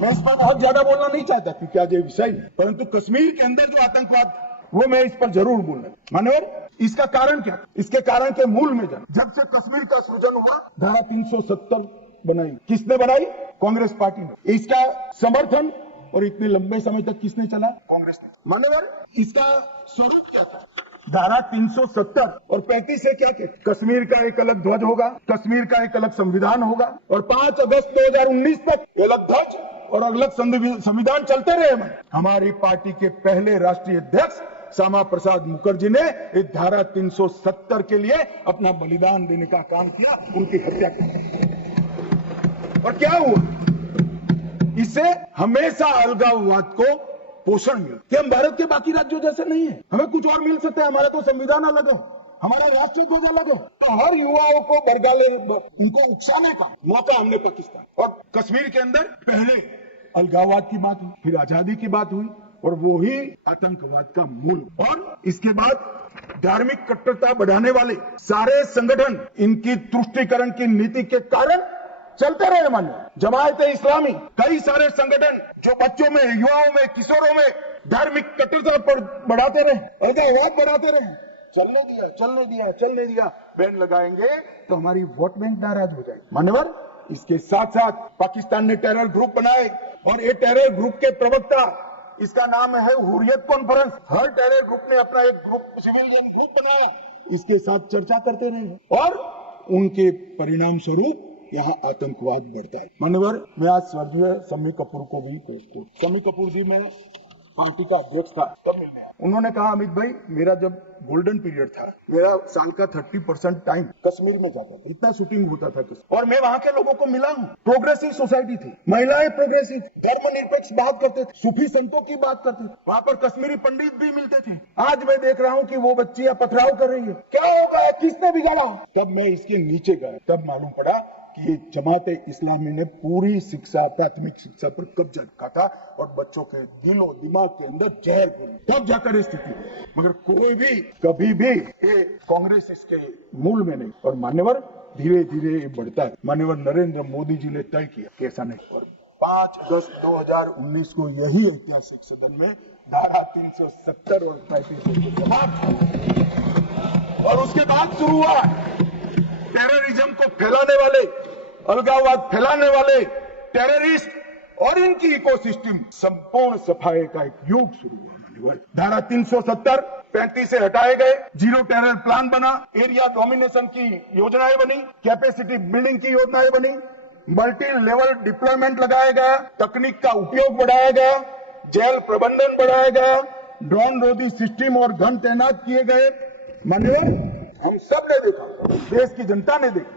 मैं इस पर बहुत ज्यादा बोलना नहीं चाहता क्योंकि आज ये विषय है, परंतु कश्मीर के अंदर जो आतंकवाद, वो मैं इस पर जरूर बोलूंगा। मान्यवर, इसका कारण क्या? इसके कारण के मूल में जाना। जब से कश्मीर का सृजन हुआ, धारा 370 बनाई, किसने बनाई? कांग्रेस पार्टी ने। इसका समर्थन और इतने लंबे समय तक किसने चला? कांग्रेस ने। मान्यवर, इसका स्वरूप क्या था? धारा 370 और 35 से क्या कहते? कश्मीर का एक अलग ध्वज होगा, कश्मीर का एक अलग संविधान होगा, और 5 अगस्त 2019 तक अलग ध्वज और अलग संविधान चलते रहे। हमारी पार्टी के पहले राष्ट्रीय अध्यक्ष श्यामा प्रसाद मुखर्जी ने इस धारा 370 के लिए अपना बलिदान देने का काम किया, उनकी हत्या की। और क्या हुआ? इससे हमेशा अलगाववाद को पोषण मिले कि हम भारत के बाकी राज्यों जैसे नहीं है, हमें कुछ और मिल सकता है, हमारा तो संविधान अलग है, हमारा राष्ट्रीय ध्वज अलग है। तो हर युवाओं को बरगाले, उनको उकसाने का मौका हमने पाकिस्तान और कश्मीर के अंदर पहले अलगाववाद की बात हुई, फिर आजादी की बात हुई और वो ही आतंकवाद का मूल, और इसके बाद धार्मिक कट्टरता बढ़ाने वाले सारे संगठन इनकी तुष्टीकरण की नीति के कारण चलते रहे। मानो जमायत-ए इस्लामी, कई सारे संगठन जो बच्चों में, युवाओं में, किशोरों में धार्मिक कट्टरता पर बढ़ाते रहे, अलगाववाद बढ़ाते रहे, चलने दिया, बैन लगाएंगे तो हमारी वोट बैंक नाराज हो जाएगी। मान्यवर, इसके साथ साथ पाकिस्तान ने टेरर ग्रुप बनाए और ये टेरर ग्रुप के प्रवक्ता, इसका नाम है हुर्रियत कॉन्फ्रेंस, हर टेरर ग्रुप ने अपना एक ग्रुप, सिविलियन ग्रुप बनाया, इसके साथ चर्चा करते रहे और उनके परिणाम स्वरूप यहाँ आतंकवाद बढ़ता है। मान्यवर, मैं आज स्वर्गीय शम्मी कपूर को भी, शम्मी कपूर जी में पार्टी का अध्यक्ष था, तब मिलने आया। उन्होंने कहा, अमित भाई, मेरा जब गोल्डन पीरियड था, मेरा साल का 30% टाइम कश्मीर में जाता था, इतना शूटिंग होता था और मैं वहाँ के लोगों को मिला हूँ। प्रोग्रेसिव सोसाइटी थी, महिलाएं प्रोग्रेसिव, धर्मनिरपेक्ष बात करते थे, सूफी संतों की बात करते थे, वहाँ पर कश्मीरी पंडित भी मिलते थे। आज मैं देख रहा हूँ कि वो बच्चियां पथराव कर रही है, क्या होगा, किसने बिगाड़ा? तब मैं इसके नीचे गया, तब मालूम पड़ा कि जमात इस्लामी ने पूरी शिक्षा, प्राथमिक शिक्षा पर कब्जा रखा था और बच्चों के दिलो दिमाग के अंदर जहर घोली, तब जाकर स्थिति। मगर कोई भी कभी भी ये कांग्रेस इसके मूल में नहीं, और मान्यवर धीरे धीरे ये बढ़ता है। मान्यवर नरेंद्र मोदी जी ने तय किया कि ऐसा नहीं, और 5 अगस्त 2019 को यही ऐतिहासिक सदन में धारा 370 और 35 समाप्त, और उसके बाद शुरू हुआ टेररिज्म को फैलाने वाले, अलगाववाद फैलाने वाले टेररिस्ट और इनकी इकोसिस्टम संपूर्ण सफाई का एक युग शुरू हुआ। धारा 370, 35 से हटाए गए, जीरो टेरर प्लान बना, एरिया डोमिनेशन की योजनाएं बनी, कैपेसिटी बिल्डिंग की योजनाएं बनी, मल्टी लेवल डिप्लॉयमेंट लगाया गया, तकनीक का उपयोग बढ़ाया गया, जेल प्रबंधन बढ़ाया गया, ड्रोन रोधी सिस्टम और गन तैनात किए गए। मान्यवर, हम सब ने देखा, देश की जनता ने देखा,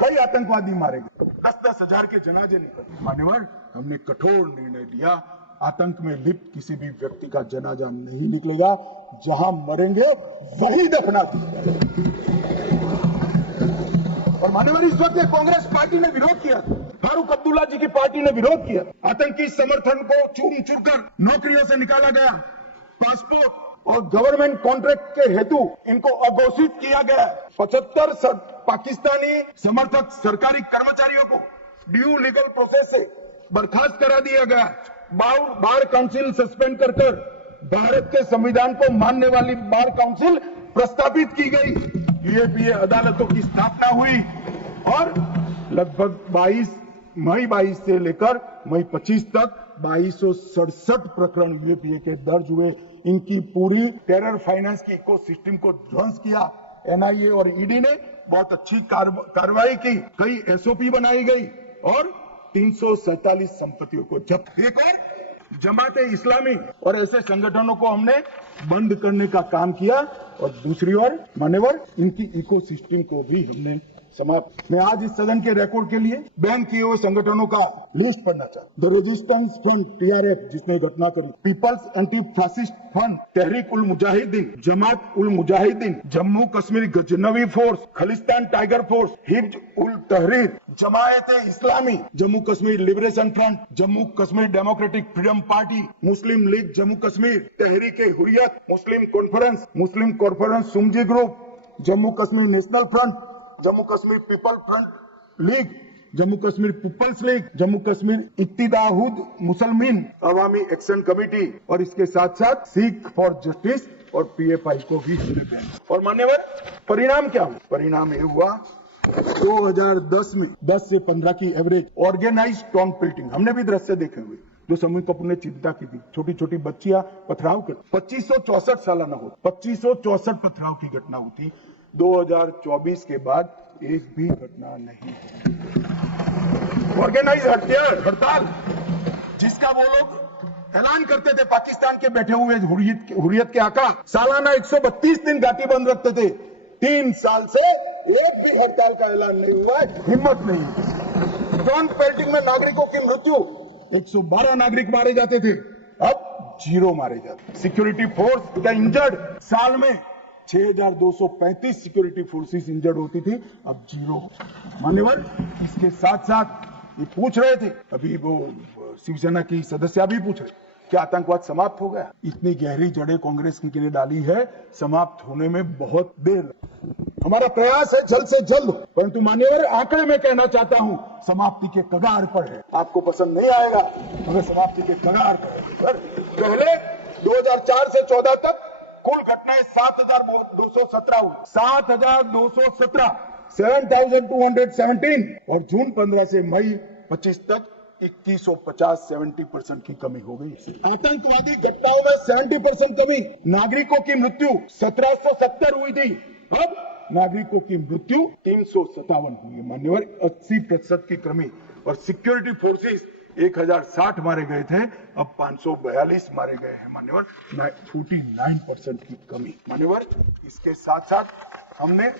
कई आतंकवादी मारे गए, 10-10 हजार के जनाजे निकले। मान्यवर, हमने कठोर निर्णय लिया, आतंक में लिप्त किसी भी व्यक्ति का जनाजा नहीं निकलेगा, जहां मरेंगे वही दफना दिया। और मान्यवर, इस वक्त कांग्रेस पार्टी ने विरोध किया, फारूक अब्दुल्ला जी की पार्टी ने विरोध किया, आतंकी समर्थन को चूम चूर कर नौकरियों से निकाला गया, पासपोर्ट और गवर्नमेंट कॉन्ट्रैक्ट के हेतु इनको अघोषित किया गया। 75 पाकिस्तानी समर्थक सरकारी कर्मचारियों को ड्यू लीगल प्रोसेस से बर्खास्त करा दिया गया। बार काउंसिल सस्पेंड कर भारत के संविधान को मानने वाली बार काउंसिल प्रस्तावित की गई। यूएपीए अदालतों की स्थापना हुई और लगभग मई 22 से लेकर मई 25 तक 2267 प्रकरण यूएपीए के दर्ज हुए। इनकी पूरी टेरर फाइनेंस की इकोसिस्टम को ध्वंस किया। एनआईए और ईडी ने बहुत अच्छी कार्रवाई की, कई एसओपी बनाई गई और 347 संपत्तियों को जब्त। एक और जमात इस्लामी और ऐसे संगठनों को हमने बंद करने का काम किया और दूसरी ओर मान्यवर इनकी इकोसिस्टम को भी हमने समाप्त। मैं आज इस सदन के रिकॉर्ड के लिए बैन किए हुए संगठनों का लिस्ट पढ़ना चाहता हूं। द रेजिस्टेंस फ्रंट टीआरएफ जिसने घटना करी, people's anti fascist front, Tehreek ul Mujahideen, Jamaat ul Mujahideen, Jammu Kashmir Ghaznavi force, Khalistan tiger force, Hizb ul Tahrir, Jamaat Islami, Jammu Kashmir liberation front, Jammu Kashmir democratic freedom party, Muslim league Jammu Kashmir, Tehreek Hurriyat, Muslim conference Sumji group, Jammu Kashmir national front, Jammu Kashmir people front league, Jammu Kashmir people's league, Jammu Kashmir Ittihad Musalman Awami action committee और इसके साथ साथ सिख फॉर जस्टिस और पीएफआई को भी हमने बैन। और मान्यवर परिणाम क्या हुआ? परिणाम ये हुआ 2010 में 10 से 15 की एवरेज ऑर्गेनाइज टाउन पिल्टिंग, हमने भी दृश्य देखे हुए जो शम्मी कपूर ने चिंता की थी। छोटी छोटी बच्चियां पथराव कर 2564 सालाना हो 2564 पथराव की घटना होती। 2024 के बाद एक भी घटना नहीं। ऑर्गेनाइज हड़ताल जिसका वो लोग ऐलान करते थे, पाकिस्तान के बैठे हुए हुर्रियत के आका सालाना 132 दिन घाटी बंद रखते थे। 3 साल से एक भी हड़ताल का ऐलान नहीं हुआ है, हिम्मत नहीं। टाउन पेल्टिंग में नागरिकों की मृत्यु, 112 नागरिक मारे जाते थे। अब 0 मारे जाते। सिक्योरिटी फोर्स का इंजर्ड साल में 6,235 सिक्योरिटी फोर्सेस इंजर्ड होती थी, अब 0। मान्यवर, इसके साथ साथ ये पूछ रहे थे, अभी वो शिवसेना की सदस्य भी पूछ रहे, क्या आतंकवाद समाप्त हो गया? इतनी गहरी जड़ें कांग्रेस ने डाली है, समाप्त होने में बहुत देर। हमारा प्रयास है जल्द से जल्द, परंतु मान्यवर आंकड़े में कहना चाहता हूं, समाप्ति के कगार पर है। आपको पसंद नहीं आएगा मगर समाप्ति के कगार पर है। सर, पहले 2004 से 14 तक कुल घटनाएं 7,217 हुई, 7,217, 7,217, और जून 15 से मई 25 तक 2150, 70% की कमी हो गई। आतंकवादी घटनाओं में 70% कमी। नागरिकों की मृत्यु 1770 हुई थी, अब नागरिकों की मृत्यु 357 हुई है। मान्यवर, 80% की कमी। और सिक्योरिटी फोर्सेस 1060 मारे गए थे, अब 542 मारे गए हैं। मान्यवर, 49% की कमी। मान्यवर, इसके साथ साथ हमने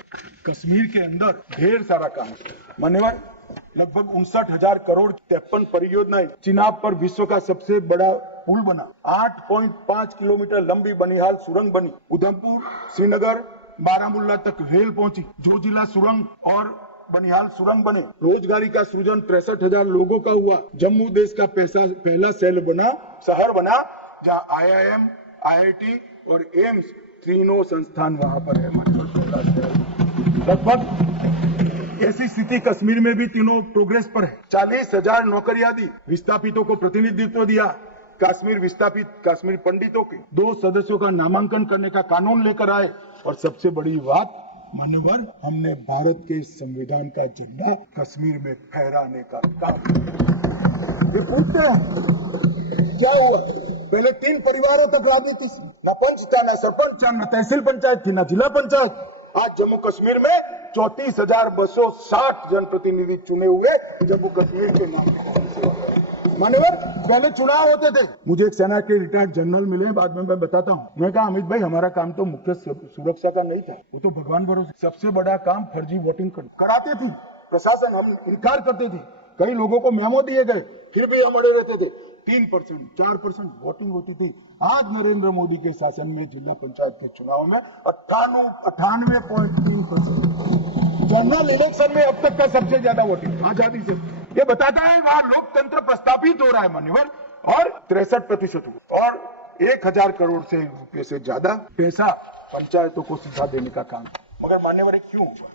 कश्मीर के अंदर ढेर सारा काम किया। मान्यवर, लगभग 59,000 करोड़ 53 परियोजनाएं। चिनाब पर विश्व का सबसे बड़ा पुल बना, 8.5 किलोमीटर लंबी बनिहाल सुरंग बनी, उधमपुर श्रीनगर बारामूला तक रेल पहुंची, जोजिला सुरंग और बनिहाल सुरंग बने, रोजगारी का सृजन 63,000 लोगों का हुआ। जम्मू देश का पहला शहर बना जहां IIM, IIT और एम्स तीनों संस्थान वहां पर है। लगभग ऐसी स्थिति कश्मीर में भी तीनों प्रोग्रेस पर है। 40,000 नौकरियां दी, विस्थापितों को प्रतिनिधित्व दिया। कश्मीर विस्थापित कश्मीर पंडितों के 2 सदस्यों का नामांकन करने का कानून लेकर आए। और सबसे बड़ी बात मान्यवर, हमने भारत के संविधान का झंडा कश्मीर में फहराने का काम। ये पूछते हैं क्या हुआ? पहले 3 परिवारों तक राजनीति, न पंच था, न सरपंच था, न तहसील पंचायत थी, न जिला पंचायत। आज जम्मू कश्मीर में 34,260 जनप्रतिनिधि चुने हुए जम्मू कश्मीर के नाम। मान्यवर, पहले चुनाव होते थे। मुझे एक सेना के रिटायर्ड जनरल मिले, बाद में मैं बताता हूँ। मैं कहा, अमित भाई, हमारा काम तो मुख्य सुरक्षा का नहीं था, वो तो भगवान भरोसे। सबसे बड़ा काम फर्जी वोटिंग कराते थे प्रशासन, हम इनकार करते थे। कई लोगों को मेमो दिए गए, फिर भी हम अड़े रहते थे। 3%, 4% वोटिंग होती थी। आज नरेंद्र मोदी के शासन में जिला पंचायत के चुनाव में 98.3%। जनरल इलेक्शन में अब तक का सबसे ज्यादा वोटिंग आजादी से। ये बताता है वहां लोकतंत्र प्रस्थापित हो रहा है। मान्यवर, और 63% हुआ। और 1,000 करोड़ से रुपए से ज्यादा पैसा पंचायतों को सीधा देने का काम। मगर मान्यवर, क्यों हुआ?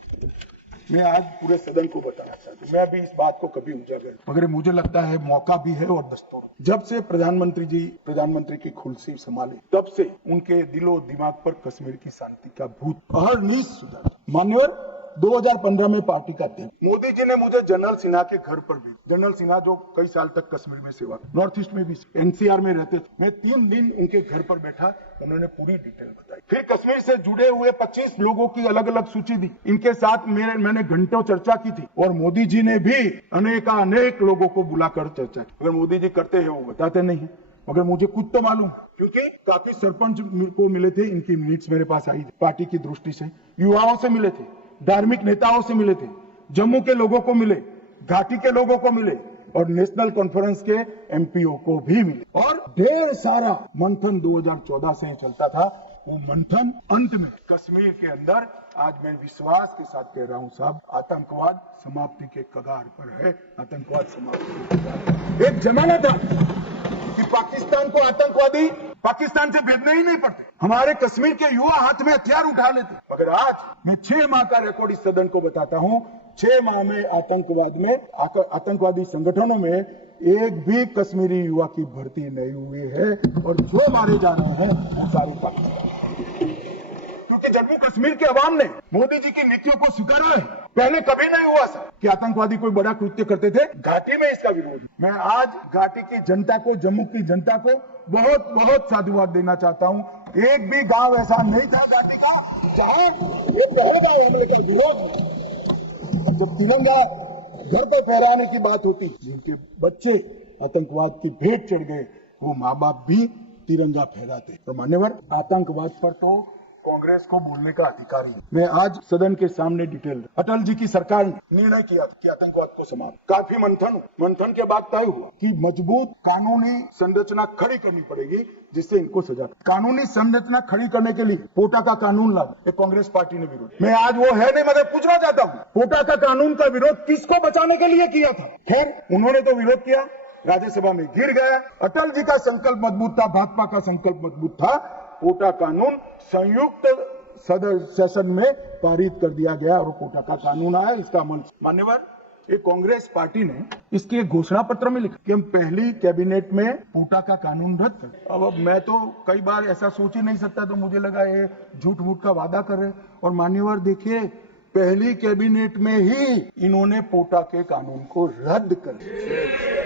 मैं आज पूरे सदन को बताना चाहता हूँ। मैं अभी इस बात को कभी उजागर, मगर मुझे लगता है मौका भी है और दस्तूर। जब से प्रधानमंत्री की कुर्सी संभाले, तब से उनके दिलो दिमाग पर कश्मीर की शांति का भूत अहर्निश सुधा। मान्यवर, 2015 में पार्टी का अध्यक्ष मोदी जी ने मुझे जनरल सिन्हा के घर पर भी, जनरल सिन्हा जो कई साल तक कश्मीर में सेवा, नॉर्थ ईस्ट में भी NCR में रहते थे, मैं 3 दिन उनके घर पर बैठा, उन्होंने पूरी डिटेल बताई। फिर कश्मीर से जुड़े हुए 25 लोगों की अलग अलग सूची दी, इनके साथ मैंने घंटों चर्चा की थी। और मोदी जी ने भी अनेक लोगों को बुलाकर चर्चा की। अगर मोदी जी करते हैं वो बताते नहीं है, मगर मुझे कुछ तो मालूम, क्योंकि काफी सरपंच को मिले थे, इनकी मिनट्स मेरे पास आई पार्टी की दृष्टि से। युवाओं से मिले थे, धार्मिक नेताओं से मिले थे, जम्मू के लोगों को मिले, घाटी के लोगों को मिले, और नेशनल कॉन्फ्रेंस के MPO को भी मिले। और ढेर सारा मंथन 2014 से चलता था। वो मंथन अंत में कश्मीर के अंदर, आज मैं विश्वास के साथ कह रहा हूं साहब, आतंकवाद समाप्ति के कगार पर है। आतंकवाद समाप्ति के कगार पर। एक जमाना था कि पाकिस्तान को आतंकवादी पाकिस्तान से भेजने ही नहीं पड़ते, हमारे कश्मीर के युवा हाथ में हथियार उठा लेते। मगर आज मैं 6 माह का रिकॉर्ड इस सदन को बताता हूं। 6 माह में आतंकवादी संगठनों में एक भी कश्मीरी युवा की भर्ती नहीं हुई है। और जो मारे जा रहे हैं वो सारे पाकिस्तान, क्योंकि जम्मू कश्मीर के अवाम ने मोदी जी की नीतियों को स्वीकारा है। पहले कभी नहीं हुआ सर कि आतंकवादी कोई बड़ा कृत्य करते थे। घाटी में इसका विरोध। मैं आज घाटी की जनता को, जम्मू की जनता को बहुत बहुत साधुवाद देना चाहता हूं। एक भी गांव ऐसा नहीं था घाटी का जहां ये पहलगाम हमले का विरोध। जब तिरंगा घर पर फहराने की बात होती, जिनके बच्चे आतंकवाद की भेंट चढ़ गए, वो माँ बाप भी तिरंगा फहराते। तो मान्यवर, आतंकवाद पर तो कांग्रेस को बोलने का अधिकार ही है। मैं आज सदन के सामने डिटेल, अटल जी की सरकार ने निर्णय किया कि आतंकवाद को समाप्त, काफी मंथन के बाद तय हुआ कि मजबूत कानूनी संरचना खड़ी करनी पड़ेगी जिससे इनको सजा। कानूनी संरचना खड़ी करने के लिए पोटा का कानून लागू, कांग्रेस पार्टी ने विरोध। मैं आज वो है नहीं, मगर पूछना चाहता हूँ, पोटा का कानून का विरोध किसको बचाने के लिए किया था? खैर, उन्होंने तो विरोध किया, राज्यसभा में गिर गया। अटल जी का संकल्प मजबूत था, भाजपा का संकल्प मजबूत था, पोटा कानून संयुक्त सेशन में पारित कर दिया गया और पोटा का कानून आया, इसका अमल। मान्यवर, ये कांग्रेस पार्टी ने इसके घोषणा पत्र में लिखा कि हम पहली कैबिनेट में पोटा का कानून रद्द कर। अब मैं तो कई बार ऐसा सोच ही नहीं सकता, तो मुझे लगा ये झूठ मूठ का वादा कर रहे। और मान्यवर देखिए, पहली कैबिनेट में ही इन्होंने पोटा के कानून को रद्द कर दिया।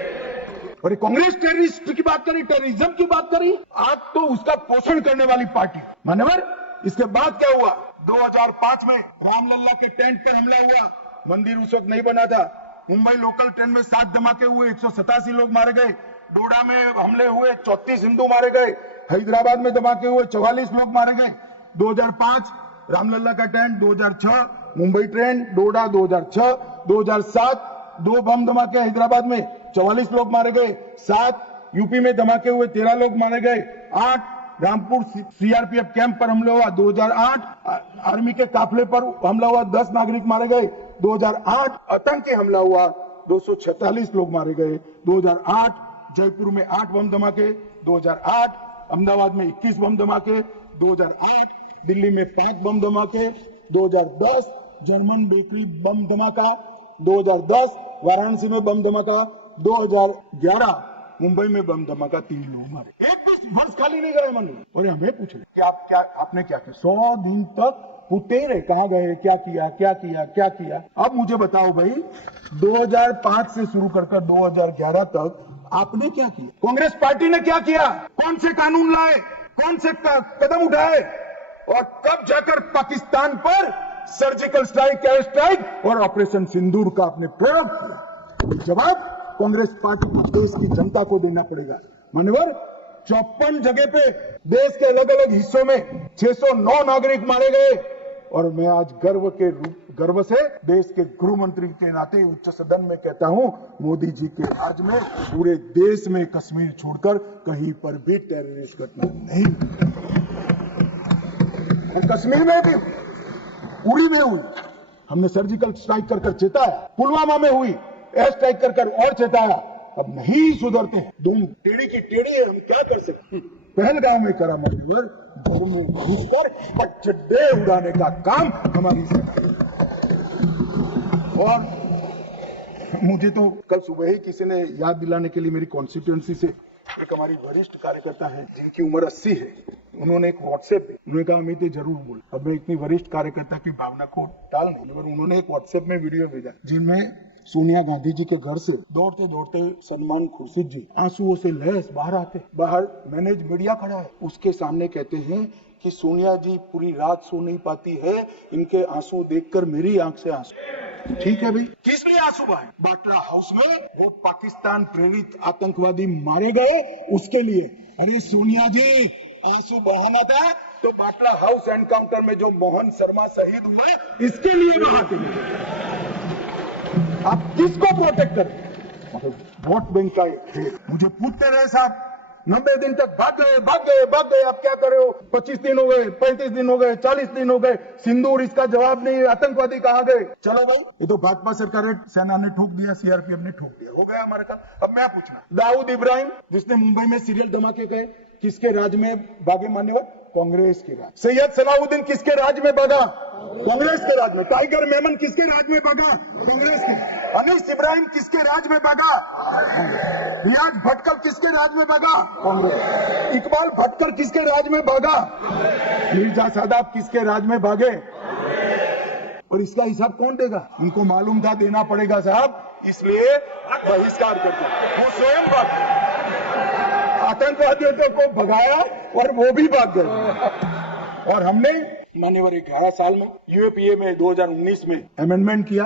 और कांग्रेस टेररिस्ट की बात करी, टेररिज्म की बात करी, आज तो उसका पोषण करने वाली पार्टी। मान्यवर, इसके बाद क्या हुआ? 2005 में रामलला के टेंट पर हमला हुआ, मंदिर उस वक्त नहीं बना था। मुंबई लोकल ट्रेन में 7 धमाके हुए, 187 लोग मारे गए। डोडा में हमले हुए, 34 हिंदू मारे गए। हैदराबाद में धमाके हुए, 44 लोग मारे गए। 2005 रामलला का टेंट, 2006 मुंबई ट्रेन, डोडा 2006, 2007 2 बम धमाके हैदराबाद में, 44 लोग मारे गए। 7 यूपी में धमाके हुए, 13 लोग मारे गए। 8 रामपुर सीआरपीएफ कैंप पर हमला हुआ, 2008 आर्मी के काफिले पर हमला हुआ, 10 नागरिक मारे गए। 2008 आतंकी हमला हुआ, 246 लोग मारे गए। 2008 जयपुर में 8 बम धमाके, 2008 अहमदाबाद में 21 बम धमाके, 2008 दिल्ली में 5 बम धमाके, 2010 जर्मन बेकरी बम धमाका, 2010 वाराणसी में बम धमाका, 2011 मुंबई में बम धमाका, 3 लोग मारे। एक भी वर्ष खाली नहीं गए मन। और हमें पूछ रहे कि आपने क्या किया? 100 दिन तक पूछते ही रहे, कहां गए, क्या किया। अब मुझे बताओ भाई, 2005 से शुरू कर 2011 तक आपने क्या किया? कांग्रेस पार्टी ने क्या किया? कौन से कानून लाए, कौन से कदम उठाए, और कब जाकर पाकिस्तान पर सर्जिकल स्ट्राइक, एयर स्ट्राइक और ऑपरेशन सिंदूर का आपने प्रयोग किया? जवाब कांग्रेस पार्टी को, देश की जनता को देना पड़ेगा। मान्यवर, 54 जगह पे देश के अलग अलग हिस्सों में 609 नागरिक मारे गए। और मैं आज गर्व से देश के गृह मंत्री के नाते उच्च सदन में कहता हूं, मोदी जी के राज में पूरे देश में कश्मीर छोड़कर कहीं पर भी टेररिस्ट घटना नहीं। और कश्मीर में भी, उड़ी में हुई, हमने सर्जिकल स्ट्राइक कर चेताया। पुलवामा में हुई, एयर स्ट्राइक कर और चेताया। अब नहीं सुधरते हैं, दुम टेढ़ी की टेढ़ी है, हम क्या कर सकते? पहलगांव में करा मान्यवर, घर में घुसकर पगडंडे उड़ाने का काम हमारी सरकार। और मुझे तो कल सुबह ही किसी ने याद दिलाने के लिए, मेरी कॉन्स्टिट्यूएंसी से एक हमारी वरिष्ठ कार्यकर्ता है जिनकी उम्र 80 है, उन्होंने एक व्हाट्सएप पे, उन्होंने कहा अमित जरूर बोल। अब मैं इतनी वरिष्ठ कार्यकर्ता की भावना को टाल नहीं, मगर उन्होंने एक व्हाट्सएप में वीडियो भेजा जिनमें सोनिया गांधी जी के घर से दौड़ते दौड़ते सलमान खुर्शीद जी आंसुओं से लहस बाहर आते, बाहर मैनेज मीडिया खड़ा है, उसके सामने कहते हैं कि सोनिया जी पूरी रात सो नहीं पाती है, इनके आंसू देखकर मेरी आंख से आंसू। ठीक है भाई, किस लिए आंसू बहाए? बाटला हाउस में वो पाकिस्तान प्रेरित आतंकवादी मारे गए, उसके लिए। अरे सोनिया जी, आंसू बहाना था तो बाटला हाउस एनकाउंटर में जो मोहन शर्मा शहीद हुए, इसके लिए बहाते हैं। आप किसको प्रोटेक्ट करें? वोट बैंक का खेल। मुझे पूछते रहे साहब, 90 दिन तक भाग गए, अब क्या करे हो? 25 दिन हो गए, 35 दिन हो गए, 40 दिन हो गए, सिंदूर इसका जवाब नहीं, आतंकवादी कहां गए? चलो भाई, ये तो भाजपा सरकार, सेना ने ठोक दिया, सीआरपीएफ ने ठोक दिया, हो गया हमारे काम। अब मैं पूछना, दाऊद इब्राहिम जिसने मुंबई में सीरियल धमाके गए, किसके राज में भागे मान्यवर? कांग्रेस के राज। सैयद सलाउद्दीन किसके राज में भागा? कांग्रेस के राज में। टाइगर मेमन किसके राज में भागा? कांग्रेस के। अनीस इब्राहिम किसके राज में भागा? रियाज भटकल किसके राज में भागा? कांग्रेस। इकबाल भटकर किसके राज में भागा? मिर्जा सादाब किसके राज में भागे? और इसका हिसाब कौन देगा? उनको मालूम था देना पड़ेगा साहब, इसलिए बहिष्कार कर दिया। वो स्वयं भाग, आतंकवादियों को भगाया और वो भी भाग गए। और हमने मान्यवर 11 साल में यूएपीए में 2019 में अमेंडमेंट किया।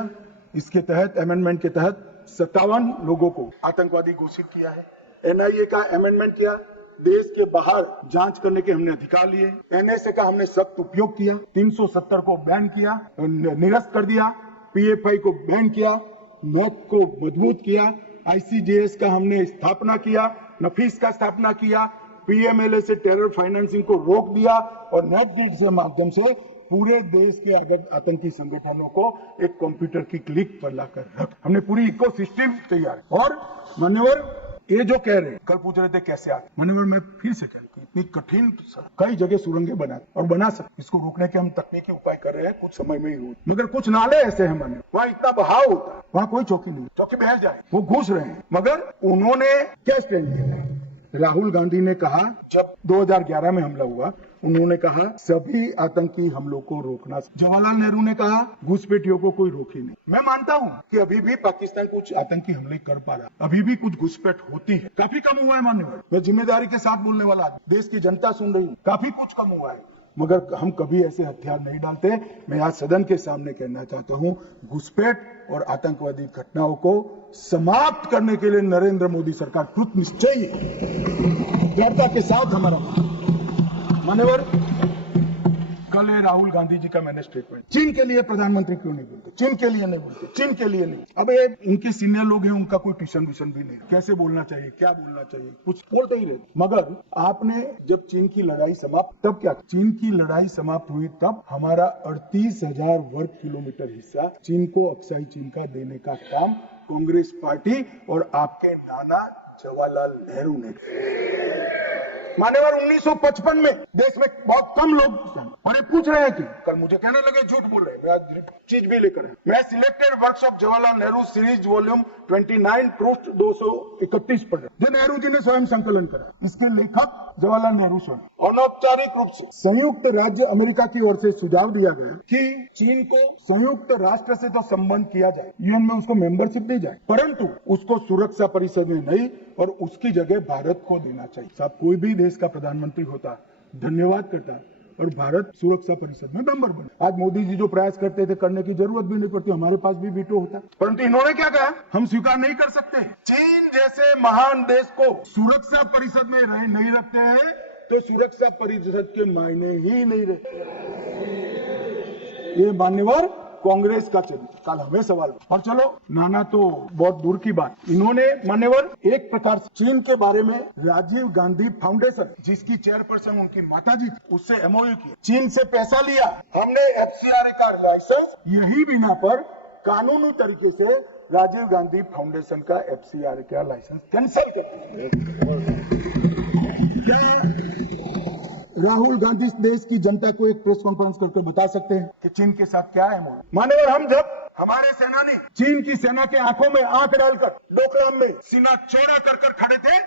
इसके तहत, अमेंडमेंट के तहत 57 लोगों को आतंकवादी घोषित किया है। एनआईए का अमेंडमेंट किया, देश के बाहर जांच करने के हमने अधिकार लिए। एनएसए का हमने सख्त उपयोग किया, 370 को बैन किया, निरस्त कर दिया, पीएफआई को बैन किया, नॉक को मजबूत किया, आईसीजेएस का हमने स्थापना किया, नफीस का स्थापना किया, पीएमएलए से टेरर फाइनेंसिंग को रोक दिया और नेटग्रिड से माध्यम से पूरे देश के अगर आतंकी संगठनों को एक कंप्यूटर की क्लिक पर लाकर रख, हमने पूरी इकोसिस्टम तैयार। और मान्यवर ये जो कह रहे हैं, कल पूछ रहे थे कैसे आते, मान्यवर मैं फिर से कह रहा हूं, इतनी कठिन कई जगह सुरंगें बना और बना सकते, इसको रोकने के हम तकनीकी उपाय कर रहे हैं, कुछ समय में ही हो, मगर कुछ नाले ऐसे हैं मान्यवर, वहाँ इतना बहाव होता है, वहाँ कोई चौकी नहीं, चौकी बह जाए, वो घुस रहे हैं। मगर उन्होंने क्या स्टैंड लिया? राहुल गांधी ने कहा, जब 2011 में हमला हुआ, उन्होंने कहा सभी आतंकी हमलों को रोकना। जवाहरलाल नेहरू ने कहा घुसपैठियों को कोई रोक ही नहीं। मैं मानता हूं कि अभी भी पाकिस्तान कुछ आतंकी हमले कर पा रहा, अभी भी कुछ घुसपैठ होती है, काफी कम हुआ है मान्यवर, मैं जिम्मेदारी के साथ बोलने वाला आदमी, देश की जनता सुन रही है, काफी कुछ कम हुआ है, मगर हम कभी ऐसे हथियार नहीं डालते। मैं आज सदन के सामने कहना चाहता हूं, घुसपैठ और आतंकवादी घटनाओं को समाप्त करने के लिए नरेंद्र मोदी सरकार कृत निश्चयी दृढ़ता के साथ हमारा मान्यवर। कल है राहुल गांधी जी का मैंने स्टेटमेंट, चीन के लिए प्रधानमंत्री क्यों नहीं बोलते, चीन के लिए नहीं बोलते, चीन के लिए नहीं। अब ये इनके सीनियर लोग हैं, उनका कोई ट्यूशन व्यूशन भी नहीं, कैसे बोलना चाहिए, क्या बोलना चाहिए, कुछ बोलते ही रहते। मगर आपने जब चीन की लड़ाई समाप्त, तब क्या, चीन की लड़ाई समाप्त हुई तब हमारा 38,000 वर्ग किलोमीटर हिस्सा चीन को अक्साई चीन का देने का काम कांग्रेस पार्टी और आपके नाना जवाहरलाल नेहरू ने। मान्यवर 1955 में देश में बहुत कम लोग और ये पूछ रहे हैं कि कल मुझे कहने लगे झूठ बोल रहे हैं, मैं आज चीज भी लेकर है। मैं selected works of Jawaharlal Nehru series volume 29 पृष्ठ 231 पढ़ रहे, जो नेहरू जी ने स्वयं संकलन करा। इसके लेखक जवाहरलाल नेहरू स्वयं। अनौपचारिक रूप से संयुक्त राज्य अमेरिका की ओर से सुझाव दिया गया कि चीन को संयुक्त राष्ट्र से तो संबंध किया जाए, यूएन में उसको मेंबरशिप दी जाए, परंतु उसको सुरक्षा परिषद में नहीं और उसकी जगह भारत को देना चाहिए। साहब कोई भी देश का प्रधानमंत्री होता धन्यवाद करता और भारत सुरक्षा परिषद में मेंबर बने। आज मोदी जी जो प्रयास करते थे, करने की जरूरत भी नहीं पड़ती, हमारे पास भी वीटो होता, परंतु इन्होंने क्या कहा, हम स्वीकार नहीं कर सकते। चीन जैसे महान देश को सुरक्षा परिषद में नहीं रखते हैं तो सुरक्षा परिषद के मायने ही नहीं रहते। ये मान्यवर कांग्रेस का चिन्ह, कल हमें सवाल। और चलो नाना तो बहुत दूर की बात, इन्होंने मान्यवर एक प्रकार से चीन के बारे में राजीव गांधी फाउंडेशन, जिसकी चेयरपर्सन उनकी माताजी थी, उससे एमओयू किया, चीन से पैसा लिया, हमने एफसीआरए का लाइसेंस यही बिना पर कानूनी तरीके से राजीव गांधी फाउंडेशन का एफसीआरए का लाइसेंस कैंसिल कर दिया। क्या राहुल गांधी देश की जनता को एक प्रेस कॉन्फ्रेंस करके बता सकते हैं कि चीन के साथ क्या है? मान्यवर हम जब हमारे सेनानी चीन की सेना के आंखों में आंख डालकर डोकलाम में सीना चौड़ा कर खड़े थे,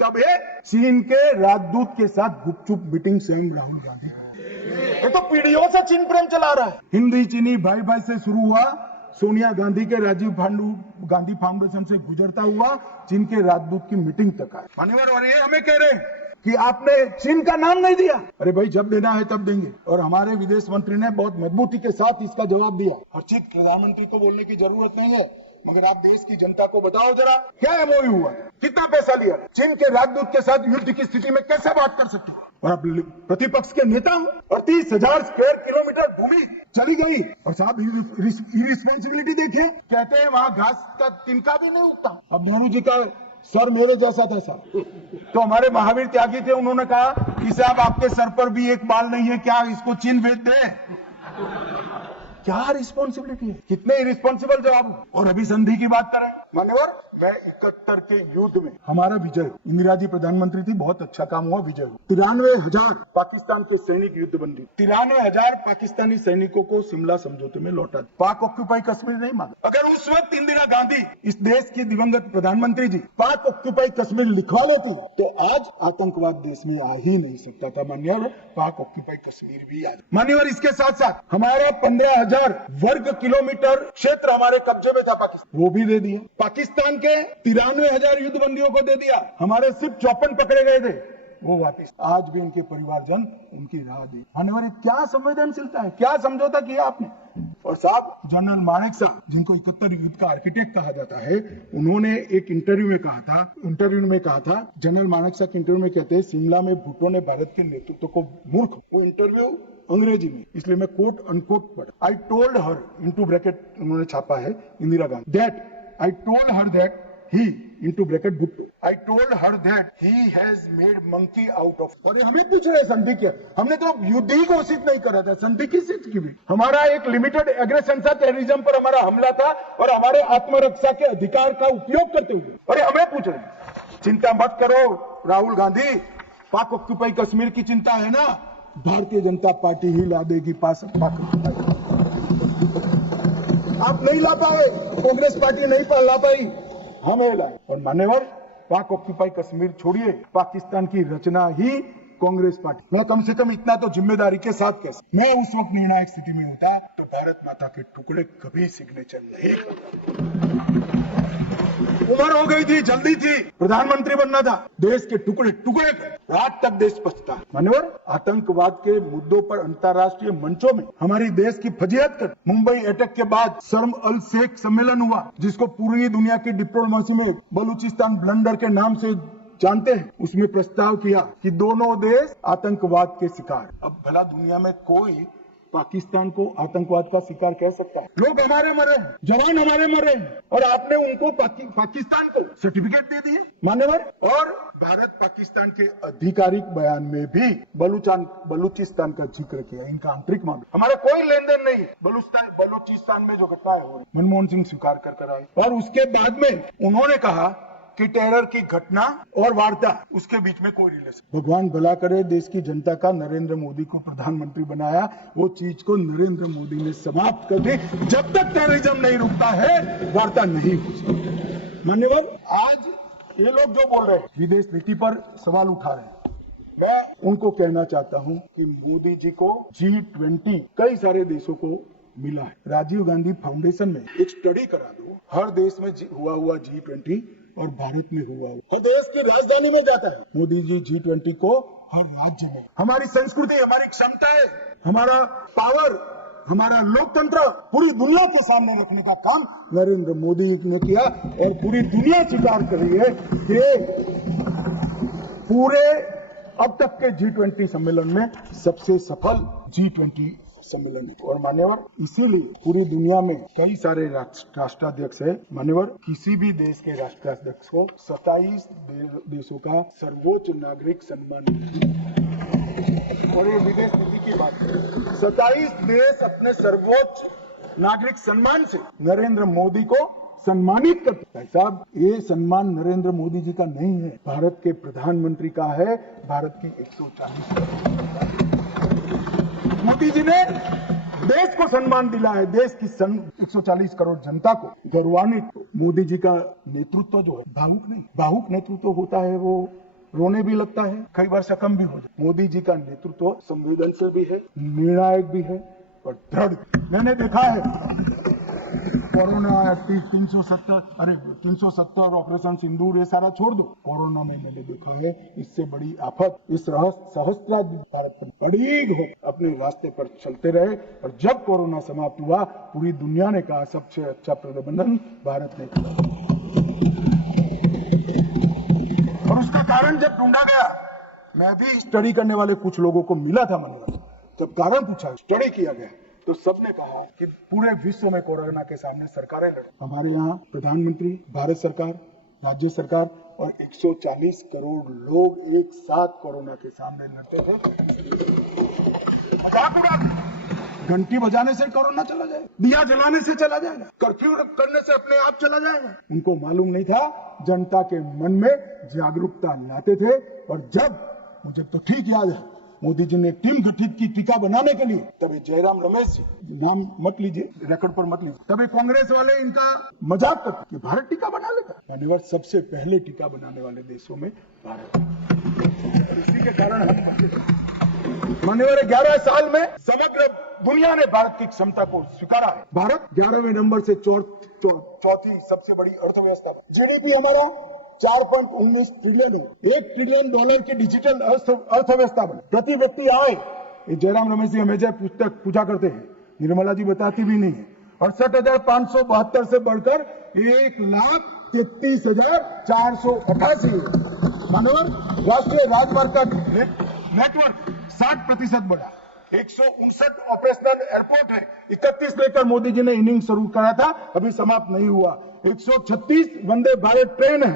तब ये चीन के राजदूत के साथ गुपचुप मीटिंग स्वयं राहुल गांधी। ये तो पीढ़ियों से चीन प्रेम चला रहा है, हिंदी चीनी भाई भाई से शुरू हुआ, सोनिया गांधी के राजीव गांधी फाउंडेशन से गुजरता हुआ चीन के राजदूत की मीटिंग तक आया। मान्यवर और ये हमें कह रहे हैं कि आपने चीन का नाम नहीं दिया। अरे भाई जब देना है तब देंगे, और हमारे विदेश मंत्री ने बहुत मजबूती के साथ इसका जवाब दिया। हर चीज प्रधानमंत्री को बोलने की जरूरत नहीं है, मगर आप देश की जनता को बताओ जरा, क्या एमओयू हुआ, कितना पैसा लिया, चीन के राजदूत के साथ युद्ध की स्थिति में कैसे बात कर सकते? और आप प्रतिपक्ष के नेता हो, 38,000 स्क्वायर किलोमीटर भूमि चली गई, और साहब इरिस्पॉन्सिबिलिटी देखें, कहते हैं वहां घास का तिनका भी नहीं उगता। अब नेहरू जी का सर मेरे जैसा था साहब, तो हमारे महावीर त्यागी थे, उन्होंने कहा कि साहब आपके सर पर भी एक बाल नहीं है, क्या इसको चीन भेज दे? क्या रिस्पॉन्सिबिलिटी है, कितने इरिस्पॉन्सिबल जवाब। और अभी संधि की बात करें मान्यवर, मैं 71 के युद्ध में हमारा विजय, इंदिरा जी प्रधानमंत्री थी, बहुत अच्छा काम हुआ, विजय हुआ। 93,000 पाकिस्तान के सैनिक युद्ध बंदी, 93,000 पाकिस्तानी सैनिकों को शिमला समझौते में लौटा, पाक ऑक्यूपाई कश्मीर नहीं मांगा। अगर उस वक्त इंदिरा गांधी, इस देश की दिवंगत प्रधानमंत्री जी, पाक ऑक्यूपाई कश्मीर लिखवा लेती तो आज आतंकवाद देश में आ ही नहीं सकता था। मान्यवर पाक ऑक्यूपाई कश्मीर भी आ, मान्यवर इसके साथ साथ हमारा 15,000 वर्ग किलोमीटर क्षेत्र हमारे कब्जे में था पाकिस्तान, वो भी दे दिया। पाकिस्तान के 93,000 युद्धबंदियों को दे दिया, हमारे सिर्फ 54 पकड़े गए थे, वो वापस, आज भी उनके परिवारजन उनकी राह दे। मान्यवर, क्या संवेदनशीलता है, क्या समझौता किया आपने। और साहब, जनरल मानेकशॉ, जिनको 71 युद्ध का आर्किटेक्ट कहा जाता है, उन्होंने एक इंटरव्यू में कहा था, जनरल मानेकशॉ के इंटरव्यू में कहते हैं, शिमला में भुट्टो ने भारत के नेतृत्व को मूर्ख, वो इंटरव्यू अंग्रेजी में, इसलिए मैं कोट अनकोट पढ़ा। I told her, into bracket उन्होंने छापा है Indira Gandhi, that I told her that he into bracket Bhutto, I told her that he has made monkey out of। अरे हमें पूछ रहे संधि क्या, हमने तो युद्ध ही घोषित नहीं करा था, संधि किस चीज की भी। हमारा एक लिमिटेड एग्रेशन था, टेररिज्म पर हमारा हमला था, और हमारे आत्मरक्षा के अधिकार का उपयोग करते हुए, अरे हमें पूछ रहे। चिंता मत करो राहुल गांधी, पाक ऑक्यूपाई कश्मीर की चिंता है ना, भारतीय जनता पार्टी ही ला देगी पाक ऑक्यूपाई। आप नहीं ला पाए, कांग्रेस पार्टी नहीं ला पाई, हमें लाए। और मान्यवर, पाक ऑक्यूपाई कश्मीर छोड़िए, पाकिस्तान की रचना ही कांग्रेस पार्टी। मैं कम से कम इतना तो जिम्मेदारी के साथ कह सकता, मैं उस वक्त निर्णायक स्थिति में होता तो भारत माता के टुकड़े कभी सिग्नेचर नहीं करता। उम्र हो गई थी, जल्दी थी, प्रधानमंत्री बनना था, देश के टुकड़े टुकड़े कर, आज तक देश पछता है। मान्यवर, आतंकवाद के मुद्दों पर अंतर्राष्ट्रीय मंचों में हमारी देश की फजीहत कर, मुंबई अटैक के बाद शर्म अल शेख सम्मेलन हुआ, जिसको पूरी दुनिया की डिप्लोमेसी में बलूचिस्तान ब्लंडर के नाम से जानते हैं, उसमें प्रस्ताव किया कि दोनों देश आतंकवाद के शिकार। अब भला दुनिया में कोई पाकिस्तान को आतंकवाद का शिकार कह सकता है? लोग हमारे मरे हैं, जवान हमारे मरे हैं, और आपने उनको पाकिस्तान को सर्टिफिकेट दे दिए। मान्यवर, और भारत पाकिस्तान के आधिकारिक बयान में भी बलूचिस्तान का जिक्र किया, इनका आंतरिक मामला, हमारा कोई लेन देन नहीं है। बलूचिस्तान में जो घटनाएं हो रही, मनमोहन सिंह स्वीकार कर आए, और उसके बाद में उन्होंने कहा कि टेरर की घटना और वार्ता, उसके बीच में कोई रिलेशन। भगवान भला करे, देश की जनता का नरेंद्र मोदी को प्रधानमंत्री बनाया, वो चीज को नरेंद्र मोदी ने समाप्त कर दी। जब तक टेररिज्म नहीं रुकता है, वार्ता नहीं हो सकती। मान्यवर, आज ये लोग जो बोल रहे हैं, विदेश नीति पर सवाल उठा रहे हैं, मैं उनको कहना चाहता हूं कि मोदी जी को G20 कई सारे देशों को मिला है। राजीव गांधी फाउंडेशन में एक स्टडी करा दो, हर देश में हुआ G20 और भारत में हुआ, हर देश की राजधानी में जाता है मोदी जी G20 को, हर राज्य में। हमारी संस्कृति, हमारी क्षमता है, हमारा पावर, हमारा लोकतंत्र पूरी दुनिया के सामने रखने का काम नरेंद्र मोदी ने किया, और पूरी दुनिया स्वीकार कर रही है कि पूरे अब तक के G20 सम्मेलन में सबसे सफल G20 सम्मेलन है। और मान्यवर, इसीलिए पूरी दुनिया में कई सारे राष्ट्राध्यक्ष है। मान्यवर, किसी भी देश के राष्ट्राध्यक्ष को 27 देशों का सर्वोच्च नागरिक सम्मान, और ये विदेश नीति की बात है, 27 देश अपने सर्वोच्च नागरिक सम्मान से नरेंद्र मोदी को सम्मानित करते हैं। साहब, ये सम्मान नरेंद्र मोदी जी का नहीं है, भारत के प्रधानमंत्री का है, भारत की 140 मोदी जी ने देश को सम्मान दिला है, देश की 140 करोड़ जनता को गौरवान्वित। मोदी जी का नेतृत्व जो है, भावुक नेतृत्व होता है, वो रोने भी लगता है, कई बार शकम भी हो जाए। मोदी जी का नेतृत्व संवेदनशील भी है, निर्णायक भी है, और दृढ़। मैंने देखा है कोरोना 370 ऑपरेशन सिंदूर, ये सारा छोड़ दो, कोरोना में मैंने देखा है इससे बड़ी आफत, इस सहस्त्राब्दी भारत पर बड़ी हो अपने रास्ते पर चलते रहे, और जब कोरोना समाप्त हुआ, पूरी दुनिया ने कहा सबसे अच्छा प्रबंधन भारत ने किया। और उसका कारण जब ढूंढा गया, मैं भी स्टडी करने वाले कुछ लोगों को मिला था, मन जब कारण पूछा, स्टडी किया गया, तो सबने कहा कि पूरे विश्व में कोरोना के सामने सरकारें लड़ी, हमारे यहाँ प्रधानमंत्री, भारत सरकार, राज्य सरकार और 140 करोड़ लोग एक साथ कोरोना के सामने लड़ते थे। मजाक उड़ा, घंटी बजाने से कोरोना चला जाएगा, दिया जलाने से चला जाएगा, कर्फ्यू करने से अपने आप चला जाएगा। उनको मालूम नहीं था, जनता के मन में जागरूकता लाते थे। और जब, मुझे तो ठीक याद है, मोदी जी ने टीम गठित की टीका बनाने के लिए, तभी जयराम रमेश जी, नाम मत लीजिए, रिकॉर्ड पर मत लीजिए, तभी कांग्रेस वाले इनका मजाक करते कि भारत टीका बना लेगा। मान्यवर, सबसे पहले टीका बनाने वाले देशों में भारत, इसी के कारण हम मान्यवर 11 साल में समग्र दुनिया ने भारत की क्षमता को स्वीकारा है। भारत 11वें नंबर से चौथी सबसे बड़ी अर्थव्यवस्था, जीडीपी हमारा 4.19 ट्रिलियन हो, $1 ट्रिलियन की डिजिटल अर्थव्यवस्था बने, प्रति व्यक्ति आए। ये जयराम रमेश जी हमेशा पूछा करते हैं, निर्मला जी बताती भी नहीं है। 68,572 से बढ़कर 1,33,488। मानवर राष्ट्रीय राजमार्ग का नेटवर्क 60% बढ़ा। 159 ऑपरेशनल एयरपोर्ट है। 31 लेकर मोदी जी ने इनिंग शुरू करा था, अभी समाप्त नहीं हुआ। 136 वंदे भारत ट्रेन है।